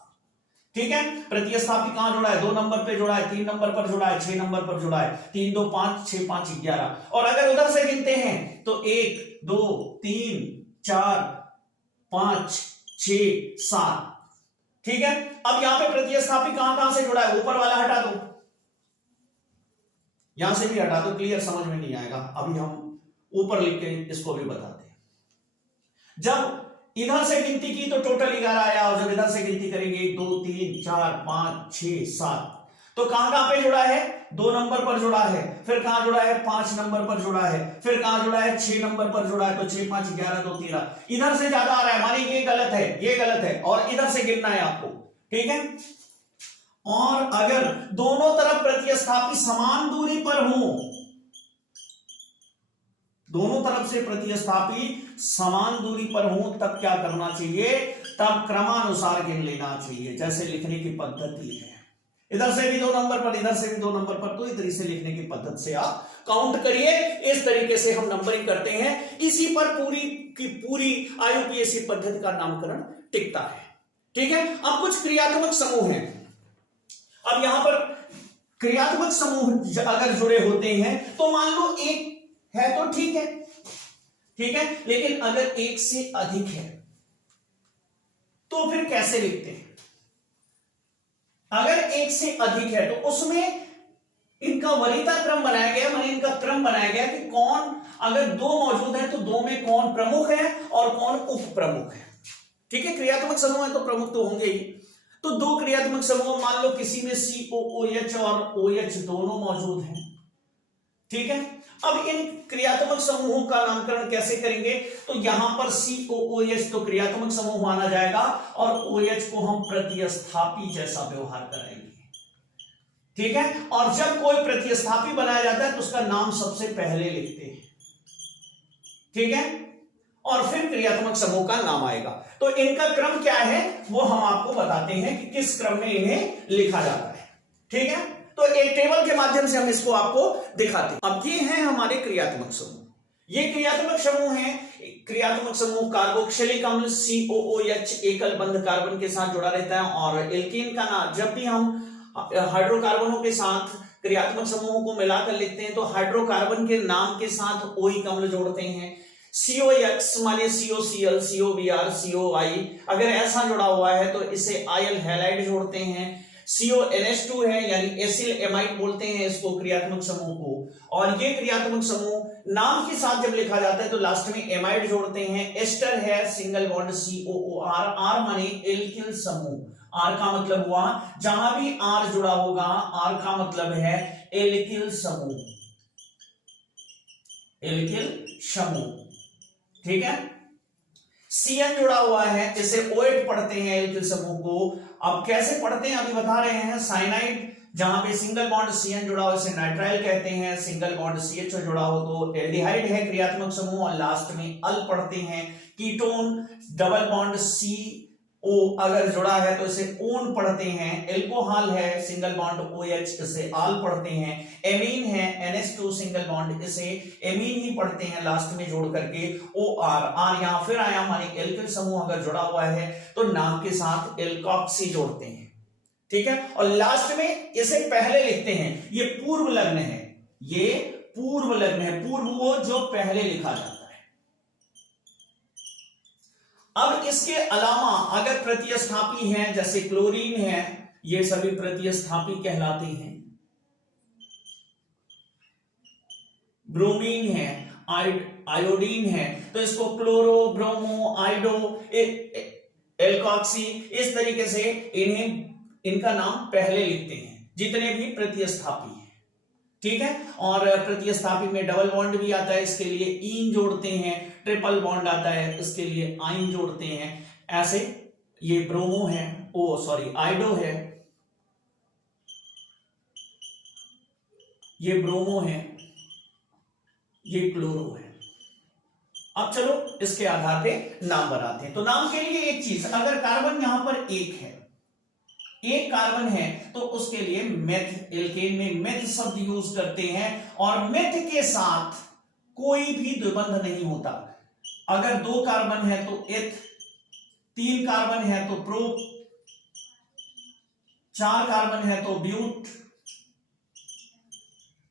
ठीक है। प्रतिस्थापी कहां जुड़ा है, 2 नंबर पे जुड़ा है, 3 नंबर पर जुड़ा है, 6 नंबर पर जुड़ा है, 3 2 5 6 5 11। और अगर उधर से गिनते हैं तो 1 2 3 4 5 6 7, ठीक है। अब यहां पे प्रतिस्थापी कहां कहां से जुड़ा है, ऊपर वाला हटा दो, यहां से भी हटा दो, क्लियर समझ में नहीं आएगा, अभी हम ऊपर लिख के इसको भी बताते हैं। जब इधर से गिनती की तो टोटल 11 आया, और जब इधर से गिनती करेंगे 1 2 3 4 5 6 7, तो कहां कहां पे जुड़ा है, 2 नंबर पर जुड़ा है, फिर कहां जुड़ा है, 5 नंबर पर जुड़ा है, फिर कहां जुड़ा है, 6 नंबर पर जुड़ा है, तो 6 5 11 2 13, इधर से ज्यादा आ रहा है, माने ये गलत है, ये गलत है, और इधर से गिनना है आपको, ठीक है। और अगर दोनों तरफ प्रतिस्थापी समान दूरी पर हो, दोनों तरफ से प्रतिस्थापी समान दूरी पर हो, तब क्या करना चाहिए, तब क्रमानुसार गिन लेना चाहिए, जैसे लिखने की पद्धति है, इधर से भी 2 नंबर पर, इधर से भी 2 नंबर पर, तो इधर से लिखने की पद्धति से आप काउंट करिए। इस तरीके से हम नंबरिंग करते हैं, इसी पर पूरी की पूरी IUPAC पद्धति का नामकरण टिकता है, ठीक है। अब कुछ क्रियात्मक समूह हैं। अब यहां पर क्रियात्मक समूह अगर जुड़े होते हैं तो मान लो एक है तो ठीक है, ठीक है, लेकिन अगर एक से अधिक है तो फिर कैसे लिखते हैं। अगर एक से अधिक है तो उसमें इनका वरीयता क्रम बनाया गया, माने इनका क्रम बनाया गया कि कौन, अगर 2 मौजूद है तो 2 में कौन प्रमुख है और कौन उप प्रमुख है, ठीक है। क्रियात्मक समूह है तो प्रमुख तो होंगे ही। तो 2 क्रियात्मक समूह, मान लो किसी में COOH और OH दोनों मौजूद हैं, ठीक है। अब इन क्रियात्मक समूहों का नामकरण कैसे करेंगे, तो यहां पर COOH तो क्रियात्मक समूह माना जाएगा और OH को हम प्रतिस्थापी जैसा व्यवहार कराएंगे, ठीक है। और जब कोई प्रतिस्थापी बनाया जाता है तो उसका नाम सबसे पहले लिखते हैं, ठीक है, और फिर क्रियात्मक समूह का नाम आएगा। तो इनका क्रम क्या है वो हम आपको बताते हैं कि किस क्रम में इन्हें लिखा जाता है, ठीक है। तो एक टेबल के माध्यम से हम इसको आपको दिखाते हैं। अब ये हैं हमारे क्रियात्मक समूह। ये क्रियात्मक समूह हैं, क्रियात्मक समूह कार्बोक्सिलिक अम्ल COOH एकल बंध कार्बन के साथ जुड़ा रहता है, और एल्कीन का नाम, जब भी हम हाइड्रोकार्बनों के साथ क्रियात्मक समूहों को मिलाकर लिखते हैं तो हाइड्रोकार्बन के नाम के साथ OIC अम्ल जोड़ते हैं। COX माने COCl, COBr, COI, अगर ऐसा जुड़ा हुआ है तो इसे आयल हैलाइड जोड़ते हैं। CONH2 है यानी एसिल एमाइड बोलते हैं इसको, क्रियात्मक समूह को। और ये क्रियात्मक समूह नाम के साथ जब लिखा जाता है तो लास्ट में एमाइड जोड़ते हैं। एस्टर है सिंगल बॉन्ड COOR, R माने एल्किल समूह, R का मतलब हुआ जहां भी R जुड़ा होगा, R का मतलब है एल्किल समूह, एल्किल समूह, ठीक है। CN जुड़ा हुआ है, जैसे OH पढ़ते हैं एल्किल समूह को। अब कैसे पढ़ते हैं अभी बता रहे हैं। साइनाइड जहां पे सिंगल बॉन्ड CN जुड़ा हो इसे नाइट्राइल कहते हैं, सिंगल बॉन्ड CHO जुड़ा हो तो एल्डिहाइड है क्रियात्मक समूह, और लास्ट में अल पढ़ते हैं। कीटोन डबल बॉन्ड ओ अगर जुड़ा है तो इसे ओन पढ़ते हैं, एल्कोहल है सिंगल बॉन्ड OH इसे आल पढ़ते हैं, एमीन है NH2 सिंगल बॉन्ड इसे एमीन ही पढ़ते हैं लास्ट में जोड़ करके OR। आर यहां फिर आया माने एल्किल समूह अगर जुड़ा हुआ है तो नाम के साथ एल्कॉक्सी जोड़ते हैं, ठीक है। और लास्ट में इसे पहले लिखते हैं, ये पूर्व लग्न है, ये पूर्व लग्न है, पूर्व वो जो पहले लिखा जाता है। अब इसके अलावा अगर प्रतिस्थापी हैं जैसे क्लोरीन है, ये सभी प्रतिस्थापी कहलाते हैं। ब्रोमीन है, आयोडीन है, तो इसको क्लोरो, ब्रोमो, आइडो, एल्कॉक्सी, इस तरीके से इनका नाम पहले लिखते हैं जितने भी प्रतिस्थापी हैं, ठीक है। और प्रतिस्थापी में डबल बॉन्ड भी आता है, इसके लिए ईन जोड़ते हैं, ट्रिपल बॉन्ड आता है इसके लिए आइन जोड़ते हैं। ऐसे ये ब्रोमो है, आइडो है, ये ब्रोमो है, ये क्लोरो है। अब चलो इसके आधार पे नाम बनाते हैं। तो नाम के लिए एक चीज, अगर कार्बन यहां पर एक है, एक कार्बन है, तो उसके लिए मेथ, एल्केन में मेथ शब्द यूज करते हैं, और मेथ के साथ कोई भी द्विबंध नहीं होता। अगर 2 कार्बन है तो एथ, 3 कार्बन है तो प्रोप, 4 कार्बन है तो ब्यूट,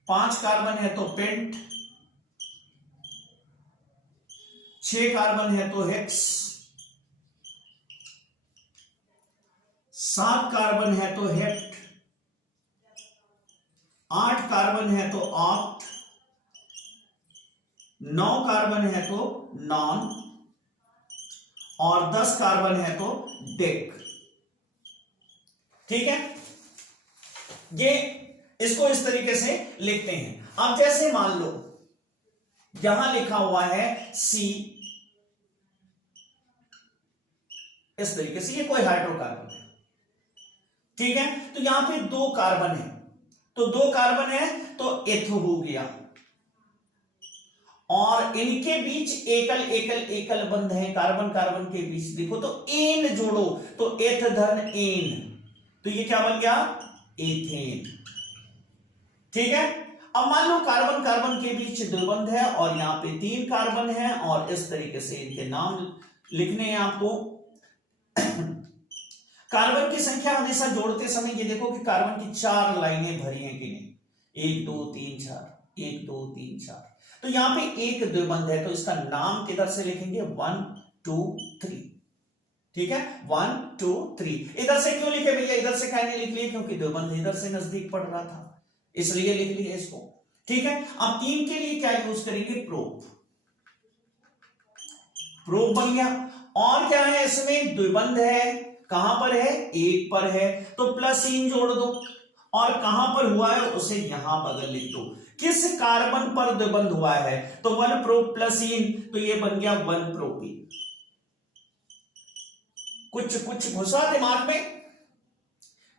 5 कार्बन है तो पेंट, 6 कार्बन है तो हेक्स, 7 कार्बन है तो हेप्ट, 8 कार्बन है तो ऑक्ट, 9 कार्बन है तो नॉन, और 10 कार्बन है तो डेक, ठीक है। ये इसको इस तरीके से लिखते हैं। अब जैसे मान लो यहां लिखा हुआ है सी, इस तरीके से, ये कोई हाइड्रोकार्बन है, ठीक है। तो यहां पे 2 कार्बन है, तो 2 कार्बन है तो एथो हो गया, और इनके बीच एकल एकल एकल बंध है, कार्बन कार्बन के बीच देखो तो एन जोड़ो तो एथ धन एन, तो ये क्या बन गया, एथेन, ठीक है। अब मान लो कार्बन कार्बन के बीच द्विबंध है और यहां पे 3 कार्बन है, और इस तरीके से इनके नाम लिखने हैं आपको। कार्बन की संख्या हमेशा जोड़ते समय ये देखो कि कार्बन की 4 लाइनें भरी हैं कि नहीं, 1 2 3 4, 1 2 3 4, तो यहां पे एक द्विबंध है, तो इसका नाम किधर से लिखेंगे, 1 2 3, ठीक है, 1 2 3। इधर से क्यों लिखे भैया, इधर से कहने लिख लिए क्योंकि द्विबंध इधर से नजदीक पड़ रहा था, इसलिए लिख लिए इसको, ठीक है। अब 3 के लिए क्या यूज करेंगे, प्रोप, प्रोप बन गया। और क्या है, इसमें द्विबंध है, कहां पर है, 1 पर है, तो प्लस इन जोड़ दो, और कहां पर हुआ है उसे यहां बगल लिख दो। किस कार्बन पर द्विबंध हुआ है, तो 1 प्रोप प्लस इन, तो ये बन गया 1 प्रोपीन। कुछ घुसा दिमाग में,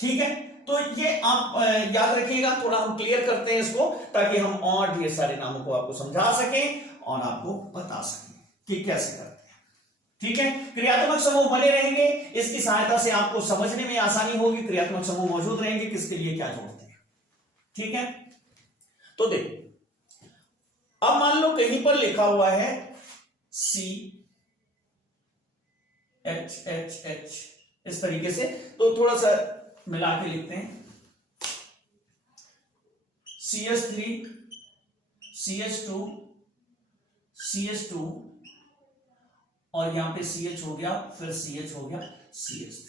ठीक है। तो ये आप याद रखिएगा, थोड़ा हम क्लियर करते हैं इसको, ताकि हम और ढेर सारे नामों को आपको समझा सकें और आपको बता सकें कि कैसे करते हैं, ठीक है। क्रियात्मक समूह बने रहेंगे, इसकी सहायता से आपको समझने में आसानी होगी। क्रियात्मक समूह मौजूद रहेंगे, किसके लिए क्या जोड़ते हैं, ठीक है। तो देखो, अब मान लो कहीं पर लिखा हुआ है सी एच एच एच, इस तरीके से, तो थोड़ा सा मिला के लिखते हैं, CH3 CH2 CH2, और यहां पे CH हो गया, फिर CH हो गया, CH3,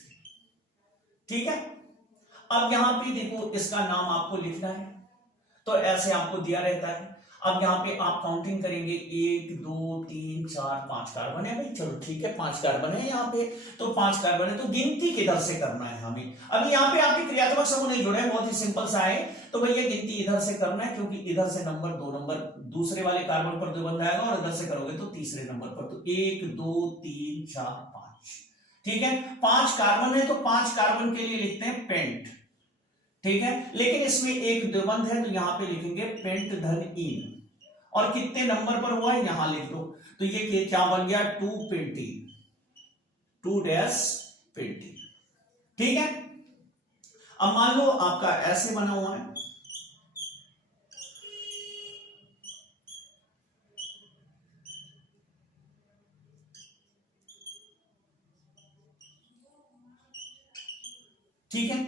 ठीक है। अब यहां पे देखो इसका नाम आपको लिखना है, तो ऐसे आपको दिया रहता है। अब यहां पे आप काउंटिंग करेंगे, 1 2 3 4 5 कार्बन है भाई, चलो ठीक है, 5 कार्बन है यहाँ पे, तो 5 कार्बन है, तो गिनती किधर से करना है हमें। अभी यहाँ पे आपके क्रियात्मक समूह नहीं जुड़े, बहुत ही सिंपल सा है, तो भैया गिनती इधर से करना है, क्योंकि इधर से नंबर 2 नंबर दूसरे वाले कार्बन पर द्विबंध आएगा, और इधर से करोगे तो तीसरे नंबर पर, तो 1 2 3 4 5, ठीक है। 5 कार्बन है, तो 5 कार्बन के लिए लिखते हैं पेंट, ठीक है। लेकिन इसमें एक द्विबंध है, तो यहां पे लिखेंगे पेंट धन इन, और कितने नंबर पर हुआ है यहां लिख दो, तो ये क्या बन गया, 2 पेंटीन, 2 पेंटीन। ठीक है, अब मान लो आपका ऐसे बना हुआ है, ठीक है,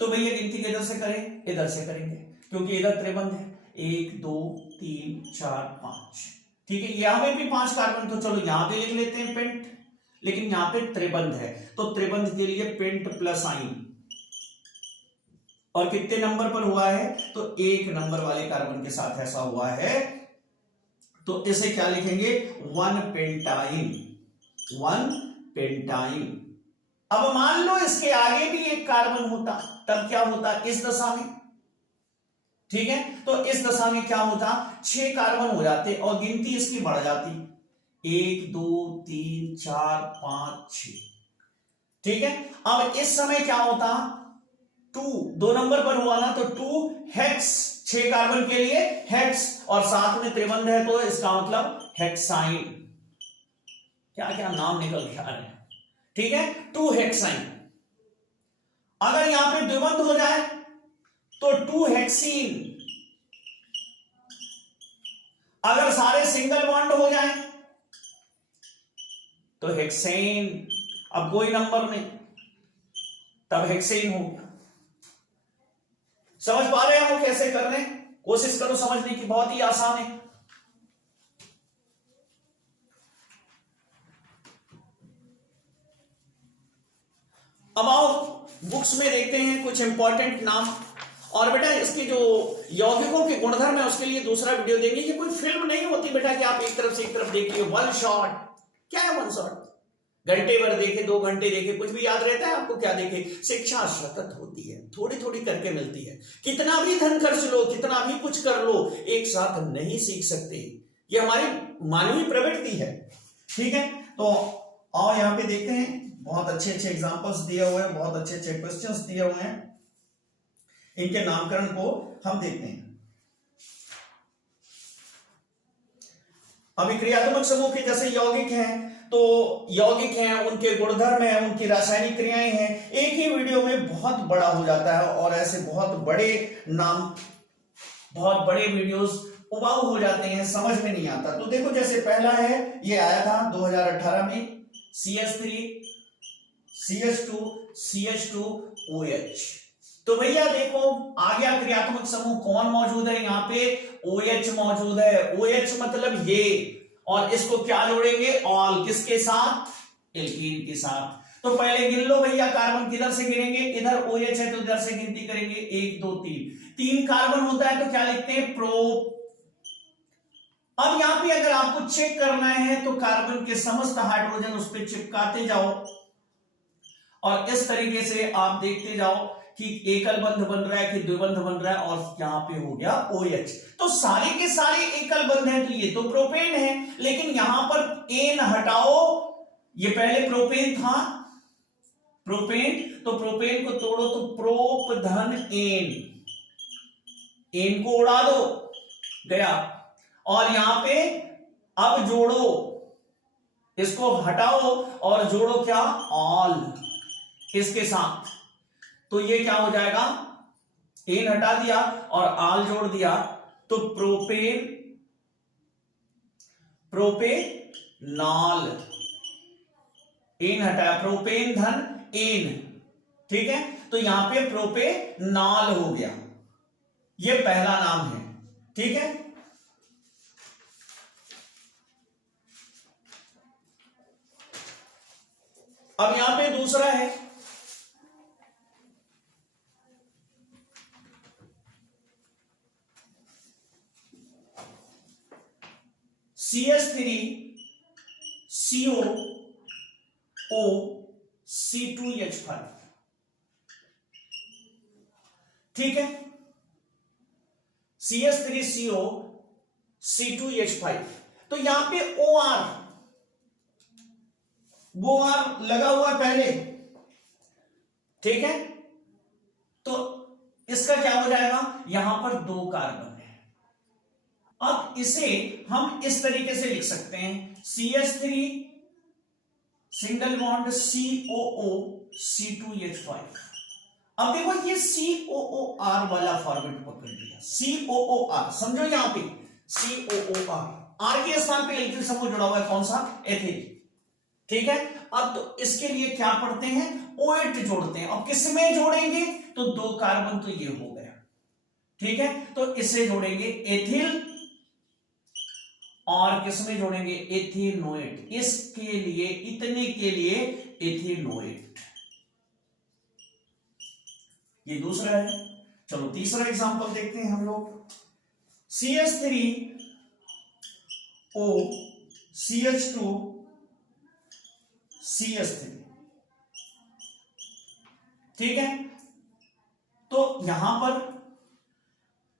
तो भैया गिनती किधर से करें, इधर से करेंगे क्योंकि इधर त्रिबंध है, 1 2 3 4 5। ठीक है, यहां पे भी 5 कार्बन, तो चलो यहां पे लिख लेते हैं पेंट, लेकिन यहां पे त्रिबंध है तो त्रिबंध के लिए पेंट प्लस आइन, और कितने नंबर पर हुआ है, तो 1 नंबर वाले कार्बन के साथ ऐसा हुआ है, तो इसे क्या लिखेंगे, 1 पेंटाइन, 1 पेंटाइन। अब मान लो इसके आगे भी एक कार्बन होता, तब क्या होता इस दशा में, ठीक है, तो इस दशा में क्या होता, 6 कार्बन हो जाते और गिनती इसकी बढ़ जाती, 1 2 3 4 5 6। ठीक है, अब इस समय क्या होता, 2 नंबर पर हुआ ना, तो 2 हेक्स, 6 कार्बन के लिए हेक्स, और साथ में त्रिबंध है तो इसका मतलब हेक्साइन। क्या क्या नाम निकल के आ रहे हैं, ठीक है, 2 हेक्साइन। अगर यहां पे द्विबंध हो जाए तो 2 हेक्सीन, अगर सारे सिंगल बॉन्ड हो जाए तो हेक्सेन, अब कोई नंबर नहीं, तब हेक्सेन हो गया। समझ पा रहे हो कैसे कर रहे हैं, कोशिश करो समझने की, बहुत ही आसान है। अब आओ बुक्स में देखते हैं कुछ इंपॉर्टेंट नाम, और बेटा इसके जो यौगिकों के गुणधर्म है उसके लिए दूसरा वीडियो देंगे। ये कोई फिल्म नहीं होती बेटा कि आप एक तरफ से एक तरफ देखिए, वन शॉट। क्या है वन शॉट, घंटे भर देखे, 2 घंटे देखे, कुछ भी याद रहता है आपको, क्या देखे। शिक्षा सतत होती है, थोड़ी थोड़ी करके मिलती है, कितना भी धन खर्च लो, कितना भी कुछ कर लो, एक साथ नहीं सीख सकते, ये हमारी मानवीय प्रवृत्ति है। ठीक है, तो आओ यहां पे देखते हैं, बहुत अच्छे अच्छे एग्जांपल्स दिए हुए हैं, बहुत अच्छे अच्छे क्वेश्चंस दिए हुए हैं, इनके नामकरण को हम देखते हैं। अभिक्रियात्मक समूह के जैसे यौगिक हैं, तो यौगिक हैं, उनके गुणधर्म हैं, उनकी रासायनिक क्रियाएं हैं, एक ही वीडियो में बहुत बड़ा हो जाता है, और ऐसे बहुत बड़े नाम, बहुत बड़े वीडियोस उबाऊ हो जाते हैं, समझ में नहीं आता। तो देखो जैसे पहला है, ये आया था 2018 में, CH3 CH2 CH2OH। तो भैया देखो आ गया क्रियात्मक समूह, कौन मौजूद है यहाँ पे, OH मौजूद है, OH मतलब ये, और इसको क्या जोड़ेंगे, ऑल, किसके साथ, एल्कीन के साथ। तो पहले गिन लो भैया, कार्बन किधर से गिनेंगे, इधर OH है तो इधर से गिनती करेंगे, 1 2 3 कार्बन होता है तो क्या लिखते हैं, प्रो। अब यहां पे अगर आपको चेक करना है तो कार्बन के समस्त हाइड्रोजन उस पर चिपकाते जाओ, और इस तरीके से आप देखते जाओ कि एकल बंध बन रहा है कि द्विबंध बन रहा है, और यहां पे हो गया OH। तो सारे के सारे एकल बंध हैं, तो ये तो प्रोपेन है, लेकिन यहां पर एन हटाओ, ये पहले प्रोपेन था, प्रोपेन, तो प्रोपेन को तोड़ो तो प्रोप धन एन, एन को उड़ा दो, गया, और यहां पे अब जोड़ो, इसको हटाओ और जोड़ो क्या, ऑल, इसके साथ, तो ये क्या हो जाएगा, एन हटा दिया और आल जोड़ दिया, तो प्रोपेन, प्रोपेनॉल, एन हटाया, प्रोपेन धन एन, ठीक है, तो यहां पे प्रोपेनॉल हो गया, ये पहला नाम है। ठीक है, अब यहां पे दूसरा है, CH3 COO C2H5। ठीक है, CH3CO C2H5, तो यहां पे OR, वो OR लगा हुआ है पहले, ठीक है, तो इसका क्या हो जाएगा, यहां पर 2 कार्बन है। अब इसे हम इस तरीके से लिख सकते हैं, CH3 single bond COO C2H5। अब देखो ये COOR वाला फॉर्मेट पकड़ लिया, COOR समझो यहां पे COOR, R के स्थान पे एल्किल समूह जुड़ा हुआ है, कौन सा? एथिल। ठीक है, अब तो इसके लिए क्या पढ़ते हैं? OH जोड़ते हैं। अब किस में जोड़ेंगे? तो 2 कार्बन तो ये हो गया, ठीक है, तो इसे जोड़ेंगे एथिल और किसमें जोड़ेंगे? एथिनोएट। इसके लिए, इतने के लिए एथिनोएट। ये दूसरा है। चलो तीसरा एग्जांपल देखते हैं हम लोग। CH3O CH2 CH3, ठीक है, तो यहां पर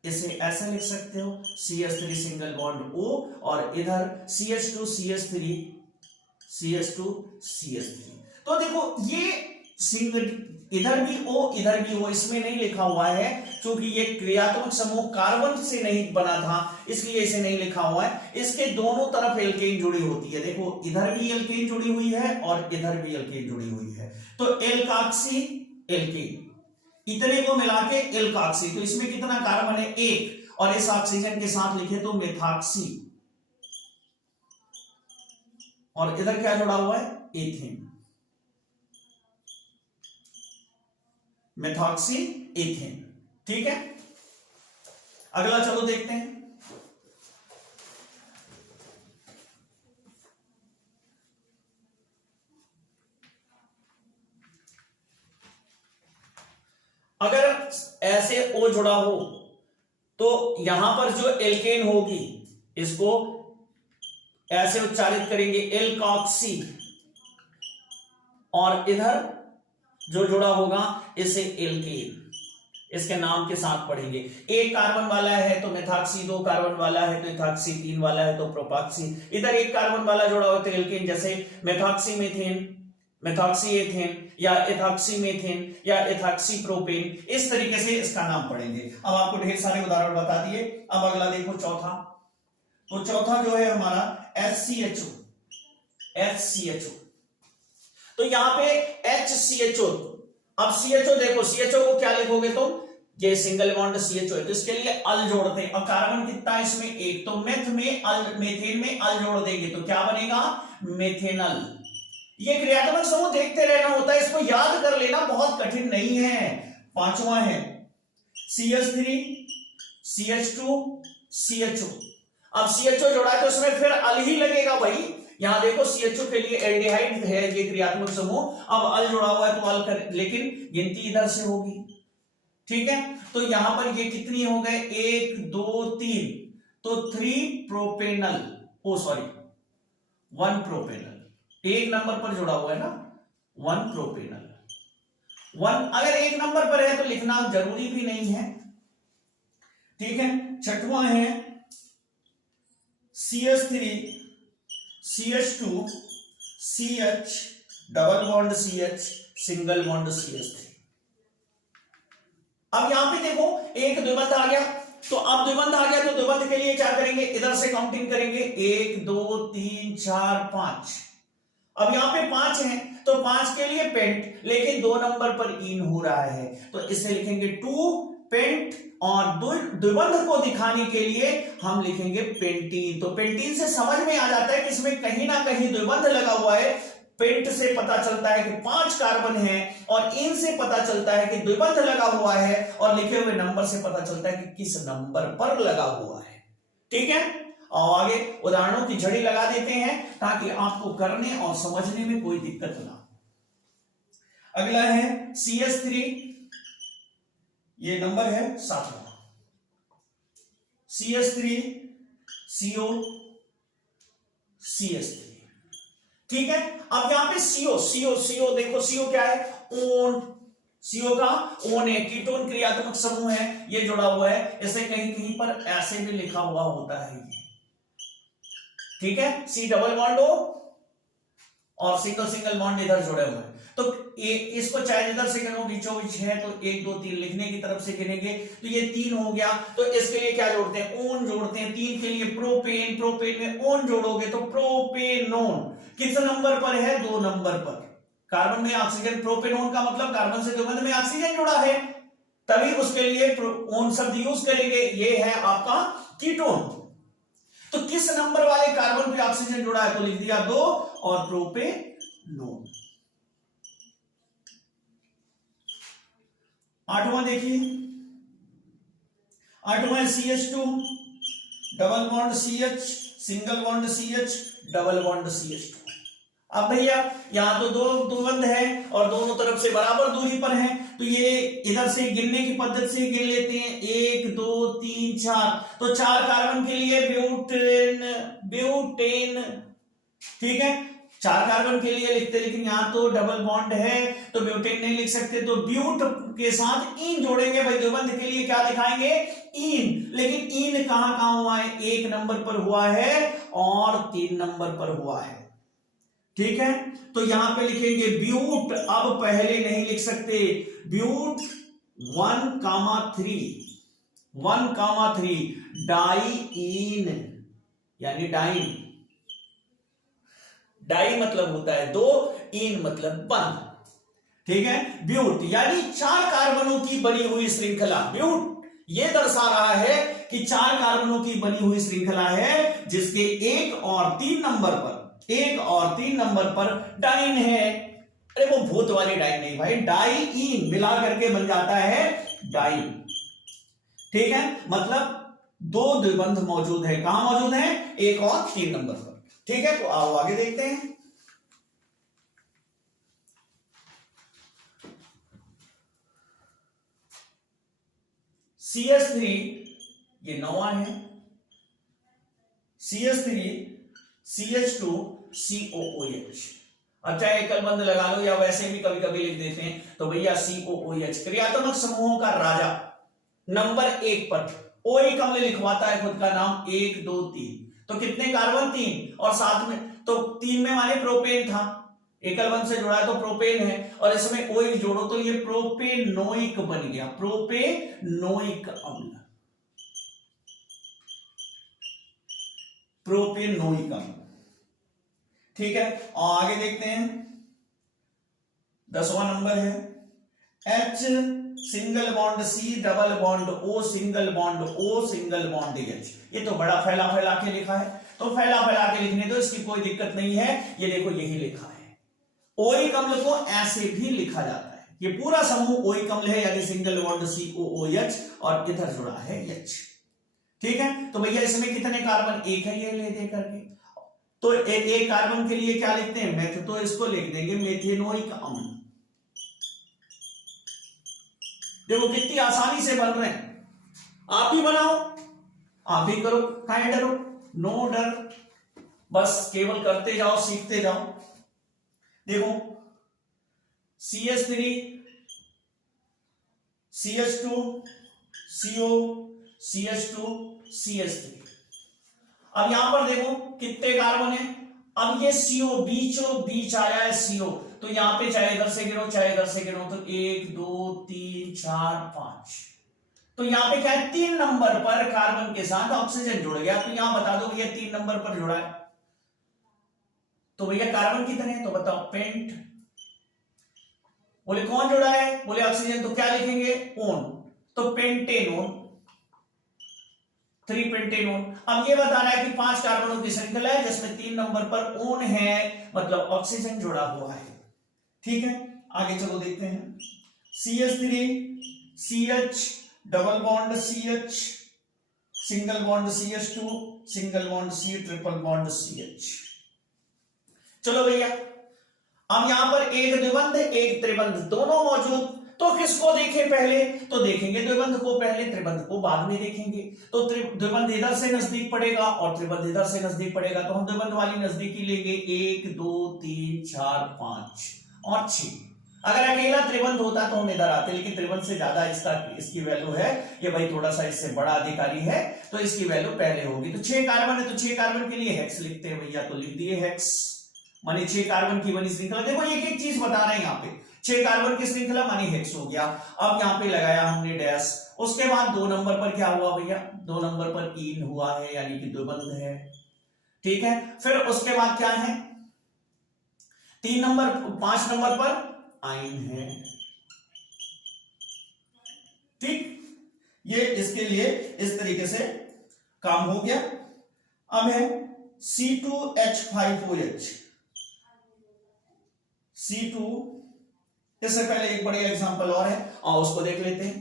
इसे ऐसा लिख सकते हो CH3 सिंगल बॉन्ड O और इधर CH2 CH3 CH2 CH3। तो देखो ये सिंगल, इधर भी O इधर भी O, इसमें नहीं लिखा हुआ है क्योंकि ये क्रियात्मक समूह कार्बन से नहीं बना था, इसलिए इसे नहीं लिखा हुआ है। इसके दोनों तरफ एल्केन जुड़ी होती है, देखो इधर भी एल्केन जुड़ी हुई है और इधर भी एल्केन जुड़ी हुई है, तो एल्काक्सी एल्केन, इतने को मिला के एल्काक्सी। तो इसमें कितना कार्बन है? 1, और इस ऑक्सीजन के साथ लिखे तो मेथॉक्सी, और इधर क्या जुड़ा हुआ है? Ethane, methoxy ethane. ठीक है, अगला चलो देखते हैं। अगर ऐसे O जुड़ा हो तो यहां पर जो एल्केन होगी इसको ऐसे उच्चारित करेंगे एल्कॉक्सी, और इधर जो जुड़ा होगा इसे एल्केन, इसके नाम के साथ पढ़ेंगे। 1 कार्बन वाला है तो मेथॉक्सी, 2 कार्बन वाला है तो इथॉक्सी, 3 वाला है तो प्रोपॉक्सी। इधर 1 कार्बन वाला जुड़ा हुआ तो एल्केन, जैसे मेथॉक्सी मीथेन, मेथॉक्सी एथेन, या इथॉक्सी मीथेन, या इथॉक्सी प्रोपेन, इस तरीके से इसका नाम पढ़ेंगे। अब आपको ढेर सारे उदाहरण बता दिए। अब अगला देखो चौथा, तो चौथा जो है हमारा HCHO, HCHO, तो यहां पे HCHO, अब CHO देखो, CHO को क्या लिखोगे तुम? ये सिंगल बॉन्ड CHO है तो इसके लिए अल जोड़ते हैं, और कार्बन कितना है इसमें? 1, तो मेथ में अल, मेथेन में अल जोड़ देंगे तो क्या बनेगा? मेथेनल। ये क्रियात्मक समूह देखते रहना होता है, इसको याद कर लेना बहुत कठिन नहीं है। 5वां है CH3 CH2 CHO। अब CHO जोड़ा है तो इसमें फिर अल ही लगेगा भाई। यहां देखो CHO के लिए एल्डिहाइड है ये क्रियात्मक समूह, अब अल जुड़ा हुआ है तो अल कर, लेकिन गिनती इधर से होगी। ठीक है, तो यहां पर ये कितनी हो गए? 1 2 3, तो 3 प्रोपेनल, ओ सॉरी 1 प्रोपेनल, 1 नंबर पर जुड़ा हुआ है ना, 1 प्रोपेनल। 1 अगर 1 नंबर पर है तो लिखना जरूरी भी नहीं है। ठीक है, 6वां है CH3 CH2 CH double bond CH single bond CH3। अब यहां पे देखो एक द्विबंध आ गया, तो अब द्विबंध आ गया तो द्विबंध के लिए क्या करेंगे? इधर से काउंटिंग करेंगे 1 2 3 4 5। अब यहां पे 5 है तो 5 के लिए पेंट, लेकिन 2 नंबर पर इन हो रहा है तो इसे लिखेंगे 2 पेंट, और द्विबंध को दिखाने के लिए हम लिखेंगे पेंटीन। तो पेंटीन से समझ में आ जाता है कि इसमें कहीं ना कहीं द्विबंध लगा हुआ है। पेंट से पता चलता है कि 5 कार्बन है, और इन से पता चलता है कि द्विबंध लगा हुआ है, और लिखे हुए नंबर से पता चलता है कि किस नंबर पर लगा हुआ है। ठीक है, और आगे उदाहरणों की झड़ी लगा देते हैं ताकि आपको करने और समझने में कोई दिक्कत ना हो। अगला है CH3, ये नंबर है 7वां, CH3 CO CH3। ठीक है, अब यहां पे CO देखो CO क्या है? ओन, CO का ओन है, कीटोन क्रियात्मक समूह है, ये जुड़ा हुआ है। इसे कहीं कहीं पर ऐसे भी लिखा हुआ होता है ये। ठीक है, C डबल बॉन्ड O और सिंगल बॉन्ड इधर जुड़े हुए हैं। तो तो इसको चाहे इधर से गिनो, बीचों बीच है तो 1 2 3 लिखने की तरफ से गिनेंगे तो ये 3 हो गया। तो इसके लिए क्या जोड़ते हैं, ओन जोड़ते हैं। 3 के लिए प्रोपेन, प्रोपेन में ओन जोड़ोगे तो प्रोपेनोन। किस नंबर पर है, 2 नंबर पर। कार्बन में ऑक्सीजन, प्रोपेनोन का मतलब कार्बन से द्विबंध में ऑक्सीजन जुड़ा है, तभी उसके लिए ओन शब्द यूज करेंगे। ये है आपका कीटोन। तो किस नंबर वाले कार्बन पे ऑक्सीजन जुड़ा है, तो लिख दिया 2 और प्रोपेनोन। 8वां देखिए, 8वां CH2 double bond CH, single bond CH, double bond CH2। अब भैया यहां तो 2 द्विबंध है और दोनों तरफ से बराबर दूरी पर हैं, तो ये इधर से गिनने की पद्धति से गिन लेते हैं। 1 2 3 4, तो 4 कार्बन के लिए ब्यूटेन, ब्यूटेन, ठीक है। 4 कार्बन के लिए लिखते, लेकिन यहां तो डबल बॉन्ड है तो ब्यूटेन नहीं लिख सकते, तो ब्यूट के साथ इन जोड़ेंगे। भाई द्विबंध के लिए क्या दिखाएंगे, इन। लेकिन इन कहां कहां हुआ है, 1 नंबर पर हुआ है और 3 नंबर पर हुआ है, ठीक है। तो यहां पे लिखेंगे ब्यूट, अब पहले नहीं लिख सकते, ब्यूट 1,3, 1,3 डाइईन, यानी डाइन। डाई मतलब होता है 2, इन मतलब बंध, ठीक है। ब्यूट यानी 4 कार्बनों की बनी हुई श्रृंखला। ब्यूट ये दर्शा रहा है कि 4 कार्बनों की बनी हुई श्रृंखला है, जिसके 1 और 3 नंबर पर, 1 और 3 नंबर पर डाइन है। अरे वो भूत वाली डाइन नहीं भाई, डाइईन मिला करके बन जाता है डाइन, ठीक है। मतलब 2 द्विबंध मौजूद है, कहां मौजूद है, 1 और 3 नंबर पर, ठीक है। तो आओ आगे देखते हैं। CH3 ये 9वां है, CH3 CH2 COOH। अच्छा एकल बंद लगा लो या वैसे भी कभी कभी लिख देते हैं, तो भैया COOH क्रियात्मक समूहों का राजा, नंबर 1 पर। O एक अम्ल लिखवाता है खुद का नाम, 1 2 3, तो कितने कार्बन, 3, और साथ में तो 3 में माने प्रोपेन था, एकल बंध से जुड़ा है तो प्रोपेन है, और इसमें OH जोड़ो तो ये प्रोपेनोइक बन गया, प्रोपेनोइक अम्ल, प्रोपेनोइक अम्ल, ठीक है। और आगे देखते हैं, 10वां नंबर है H single bond C double bond O single bond O single bond H। ये तो बड़ा फैला फैला के लिखा है, तो फैला फैला के लिखने दो, इसकी कोई दिक्कत नहीं है। ये देखो यही लिखा है, ओइक अम्ल को ऐसे भी लिखा जाता है। ये पूरा समूह ओइक अम्ल है, यानी सिंगल बॉन्ड COOH और इधर जुड़ा है H, ठीक है। तो भैया इसमें कितने कार्बन, 1 है, ये ले दे करके। तो एक कार्बन के लिए क्या लिखते हैं, मेथ, तो इसको लिख देंगे मेथेनोइक अम्ल। देखो कितनी आसानी से बन रहे हैं, आप भी बनाओ, आप भी करो, काहे डरो, नो डर, बस केवल करते जाओ, सीखते जाओ। देखो CH3 CH2 CO CH2 CH3। अब यहां पर देखो कितने कार्बन है, अब ये CO बीचों बीच आया है CO, तो यहां पे चाहे इधर से गिनो चाहे इधर से गिनो, तो 1 2 3 4 5, तो यहां पे क्या है, 3 नंबर पर कार्बन के साथ ऑक्सीजन जुड़ गया। तो यहां बता दो भैया 3 नंबर पर जुड़ा है, तो भैया कार्बन कितने हैं, तो बताओ पेंट। बोले कौन जुड़ा है, बोले ऑक्सीजन, तो क्या लिखेंगे, ओन, तो पेंटेनोन, 3 पेंटेनोन। अब ये बता रहा है कि 5 कार्बनों की श्रृंखला है जिसमें 3 नंबर पर ओन है, मतलब ऑक्सीजन जुड़ा हुआ है, ठीक है। आगे चलो देखते हैं, CH3 CH double bond CH single bond CH2 single bond C triple bond CH। चलो भैया अब यहां पर एक द्विबंध एक त्रिबंध दोनों मौजूद, तो किसको देखें पहले, तो देखेंगे द्विबंध को पहले, त्रिबंध को बाद में देखेंगे। तो द्विबंध इधर से नजदीक पड़ेगा और त्रिबंध इधर से नजदीक पड़ेगा, तो हम द्विबंध वाली नजदीकी लेंगे, 1 2 3 4 5 और 6। अगर अकेला त्रिबंध होता तो हम इधर आते, लेकिन त्रिबंध से ज्यादा इसकी वैल्यू है, ये भाई थोड़ा सा इससे बड़ा अधिकारी है, तो इसकी वैल्यू पहले होगी। तो 6 कार्बन है, तो 6 कार्बन के लिए हेक्स लिखते हैं भैया, तो लिख दिए हेक्स। माने 6 कार्बन की बनी श्रृंखला। देखो एक एक चीज बता रहे हैं यहाँ पे, 6 कार्बन की श्रृंखला मानी हेक्स हो गया। अब यहाँ पे लगाया हमने डैश। उसके बाद 2 नंबर पर क्या हुआ भैया, 2 नंबर पर ईन हुआ है, यानी कि द्विबंध है। ठीक है, फिर उसके बाद क्या है, 3 नंबर 5 नंबर पर आइन है। ठीक, ये इसके लिए इस तरीके से काम हो गया। अब है C2H5OH। C2, इससे पहले एक बढ़िया एग्जांपल और है, और उसको देख लेते हैं।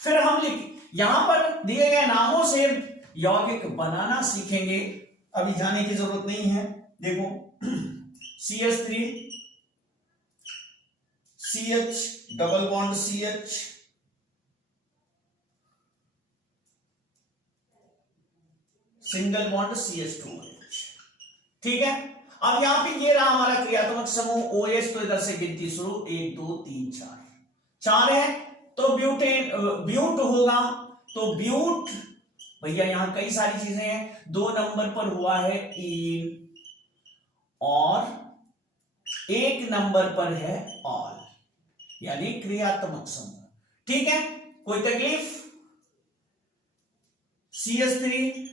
फिर हम यहां पर दिए गए नामों से यौगिक बनाना सीखेंगे, अभी जाने की जरूरत नहीं है। देखो CH3 CH double bond CH, single bond CH2OH। ठीक है, अब यहां पे ये रहा हमारा क्रियात्मक समूह OH। तो इधर से गिनती शुरू, 1 2 3 4, 4 है तो ब्यूटेन ब्यूट होगा। तो ब्यूट भैया यहां कई सारी चीजें हैं। 2 नंबर पर हुआ है ईन, और 1 नंबर पर है ऑल, यानी क्रियात्मक समूह। ठीक है, कोई तकलीफ? CH3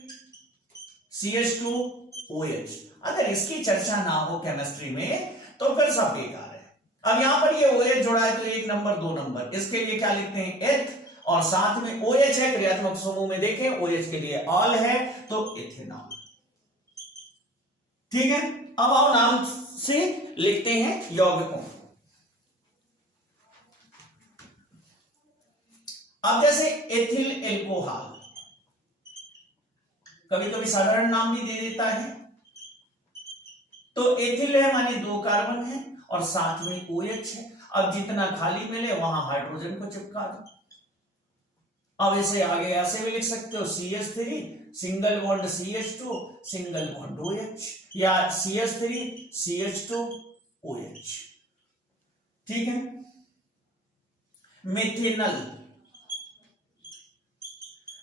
CH2OH, अगर इसकी चर्चा ना हो केमिस्ट्री में तो फिर सब बेकार है। अब यहां पर ये OH जोड़ा है तो 1 नंबर 2 नंबर, इसके लिए क्या लिखते हैं, एथ, और साथ में OH है क्रियात्मक समूह में। देखें OH के लिए ऑल है तो इथेनॉल। ठीक है, अब आओ नाम से लिखते हैं यौगिकों। अब जैसे एथिल एल्कोहल, कभी कभी साधारण नाम भी दे देता है। तो एथिल है माने 2 कार्बन है और साथ में OH है। अब जितना खाली मिले वहां हाइड्रोजन को चिपका दो। अब इसे आगे ऐसे भी लिख सकते हो, CH3 single bond CH2 single bond OH, या CH3 CH2 OH। ठीक है, मिथेनल,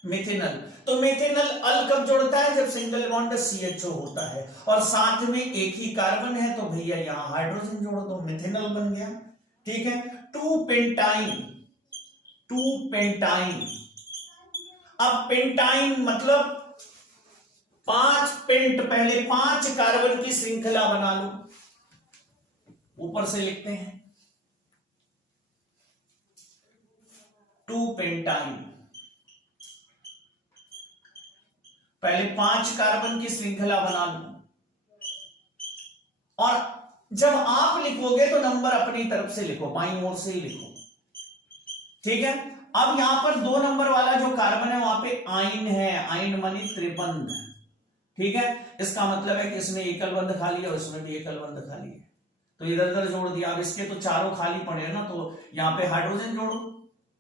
मिथेनल, तो मिथेनल अल कब जोड़ता है, जब सिंगल बॉन्ड CHO होता है और साथ में एक ही कार्बन है, तो भैया यहां हाइड्रोजन जोड़ दो, मिथेनल बन गया। ठीक है, 2 पेंटाइन, 2 पेंटाइन। अब पेंटाइन मतलब 5 पेंट, पहले 5 कार्बन की श्रृंखला बना लो, ऊपर से लिखते हैं 2 पेंटाइन। पहले 5 कार्बन की श्रृंखला बना लो, और जब आप लिखोगे तो नंबर अपनी तरफ से लिखो, बाईं ओर से ही लिखो। ठीक है, अब यहां पर 2 नंबर वाला जो कार्बन है वहां पे आइन है, आइन मानी त्रिबंध। ठीक है, इसका मतलब है कि इसमें एकल बंध खाली है और इसमें भी एकल बंध खाली है, तो इधर उधर जोड़ दिया। अब इसके तो चारों खाली पड़े ना, तो यहां पे हाइड्रोजन जोड़ो,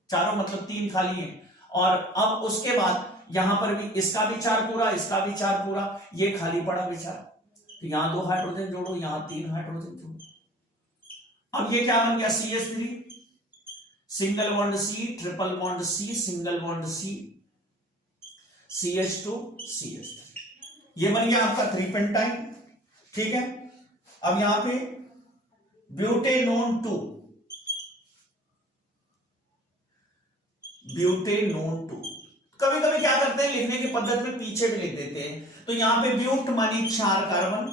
चारों मतलब 3 खाली है। और अब उसके बाद यहां पर भी इसका भी 4 पूरा, इसका भी 4 पूरा, ये खाली पड़ा बेचारा, तो यहां 2 हाइड्रोजन जोड़ो, यहां 3 हाइड्रोजन जोड़ो। अब ये क्या बन गया, CH3 single bond C triple bond C single bond C CH2 CH3, ये बन गया आपका 3 पेंटाइन। ठीक है, अब यहां पे ब्यूटेनोन 2, ब्यूटेनोन 2। कभी कभी क्या करते हैं, लिखने की पद्धति में पीछे भी लिख देते हैं। तो यहां पे ब्यूट मानी 4 कार्बन,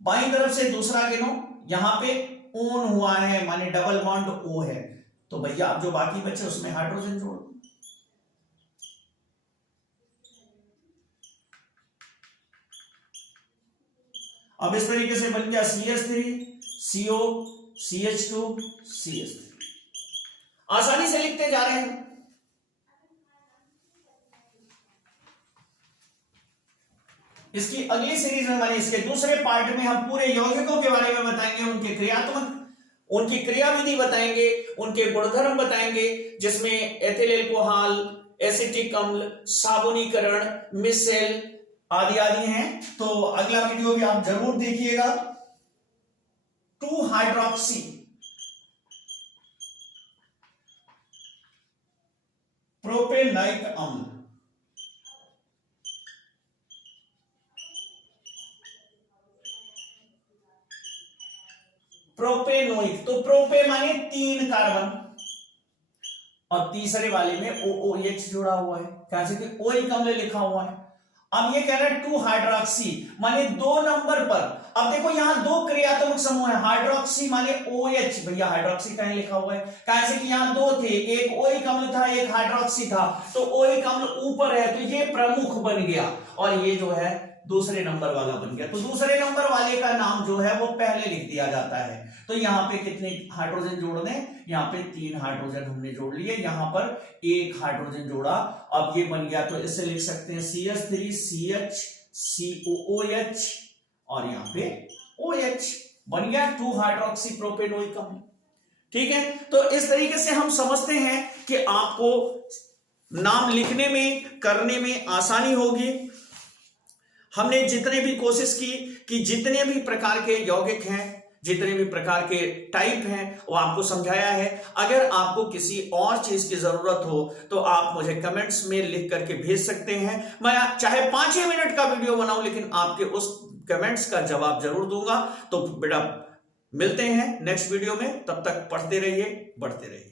बाईं तरफ से दूसरा गिनो, यहां पे ओन हुआ है माने डबल बॉन्ड O है, तो भैया अब जो बाकी बचे उसमें हाइड्रोजन जोड़ दो। अब इस तरीके से बन गया CH3 CO CH2 CH3। आसानी से लिखते जा रहे हैं। इसकी अगली सीरीज में माने इसके दूसरे पार्ट में हम पूरे यौगिकों के बारे में बताएंगे, उनके क्रियात्मक, उनकी क्रियाविधि बताएंगे, उनके गुणधर्म बताएंगे, जिसमें एथिल एल्कोहल, एसिटिक अम्ल, साबुनीकरण, मिसेल आदि आदि हैं। तो अगला वीडियो भी आप जरूर देखिएगा। 2 हाइड्रोक्सी प्रोपेनाइक अम्ल, प्रोपे माने 3 कार्बन, और तीसरे वाले में OOH जुड़ा हुआ है, कैसे कि OH अम्ल लिखा हुआ है। अब ये कह रहा है 2 हाइड्रोक्सी माने 2 नंबर पर। अब देखो यहां 2 क्रियात्मक समूह है, हाइड्रोक्सी माने OH, भैया हाइड्रोक्सी कहीं लिखा हुआ है, कैसे कि यहां 2 थे, एक OH अम्ल था एक हाइड्रोक्सी था, तो OH अम्ल ऊपर है तो ये प्रमुख बन गया, और ये जो है दूसरे नंबर वाला बन गया। तो दूसरे नंबर वाले का नाम जो है वो पहले लिख दिया जाता है। तो यहां पे कितने हाइड्रोजन जोड़ दें, यहां पे 3 हाइड्रोजन हमने जोड़ लिए, यहां पर 1 हाइड्रोजन जोड़ा। अब ये बन गया, तो इसे लिख सकते हैं CH3 CH COOH, और यहां पे OH बन गया 2 हाइड्रोक्सी प्रोपेनोइक अम्ल। ठीक है, तो इस तरीके से हम समझते हैं कि आपको नाम लिखने में करने में आसानी होगी। हमने जितने भी कोशिश की कि जितने भी प्रकार के यौगिक हैं, जितने भी प्रकार के टाइप हैं, वो आपको समझाया है। अगर आपको किसी और चीज की जरूरत हो तो आप मुझे कमेंट्स में लिख करके भेज सकते हैं। मैं चाहे 5 ही मिनट का वीडियो बनाऊं, लेकिन आपके उस कमेंट्स का जवाब जरूर दूंगा। तो बेटा मिलते हैं नेक्स्ट वीडियो में, तब तक पढ़ते रहिए, बढ़ते रहिए।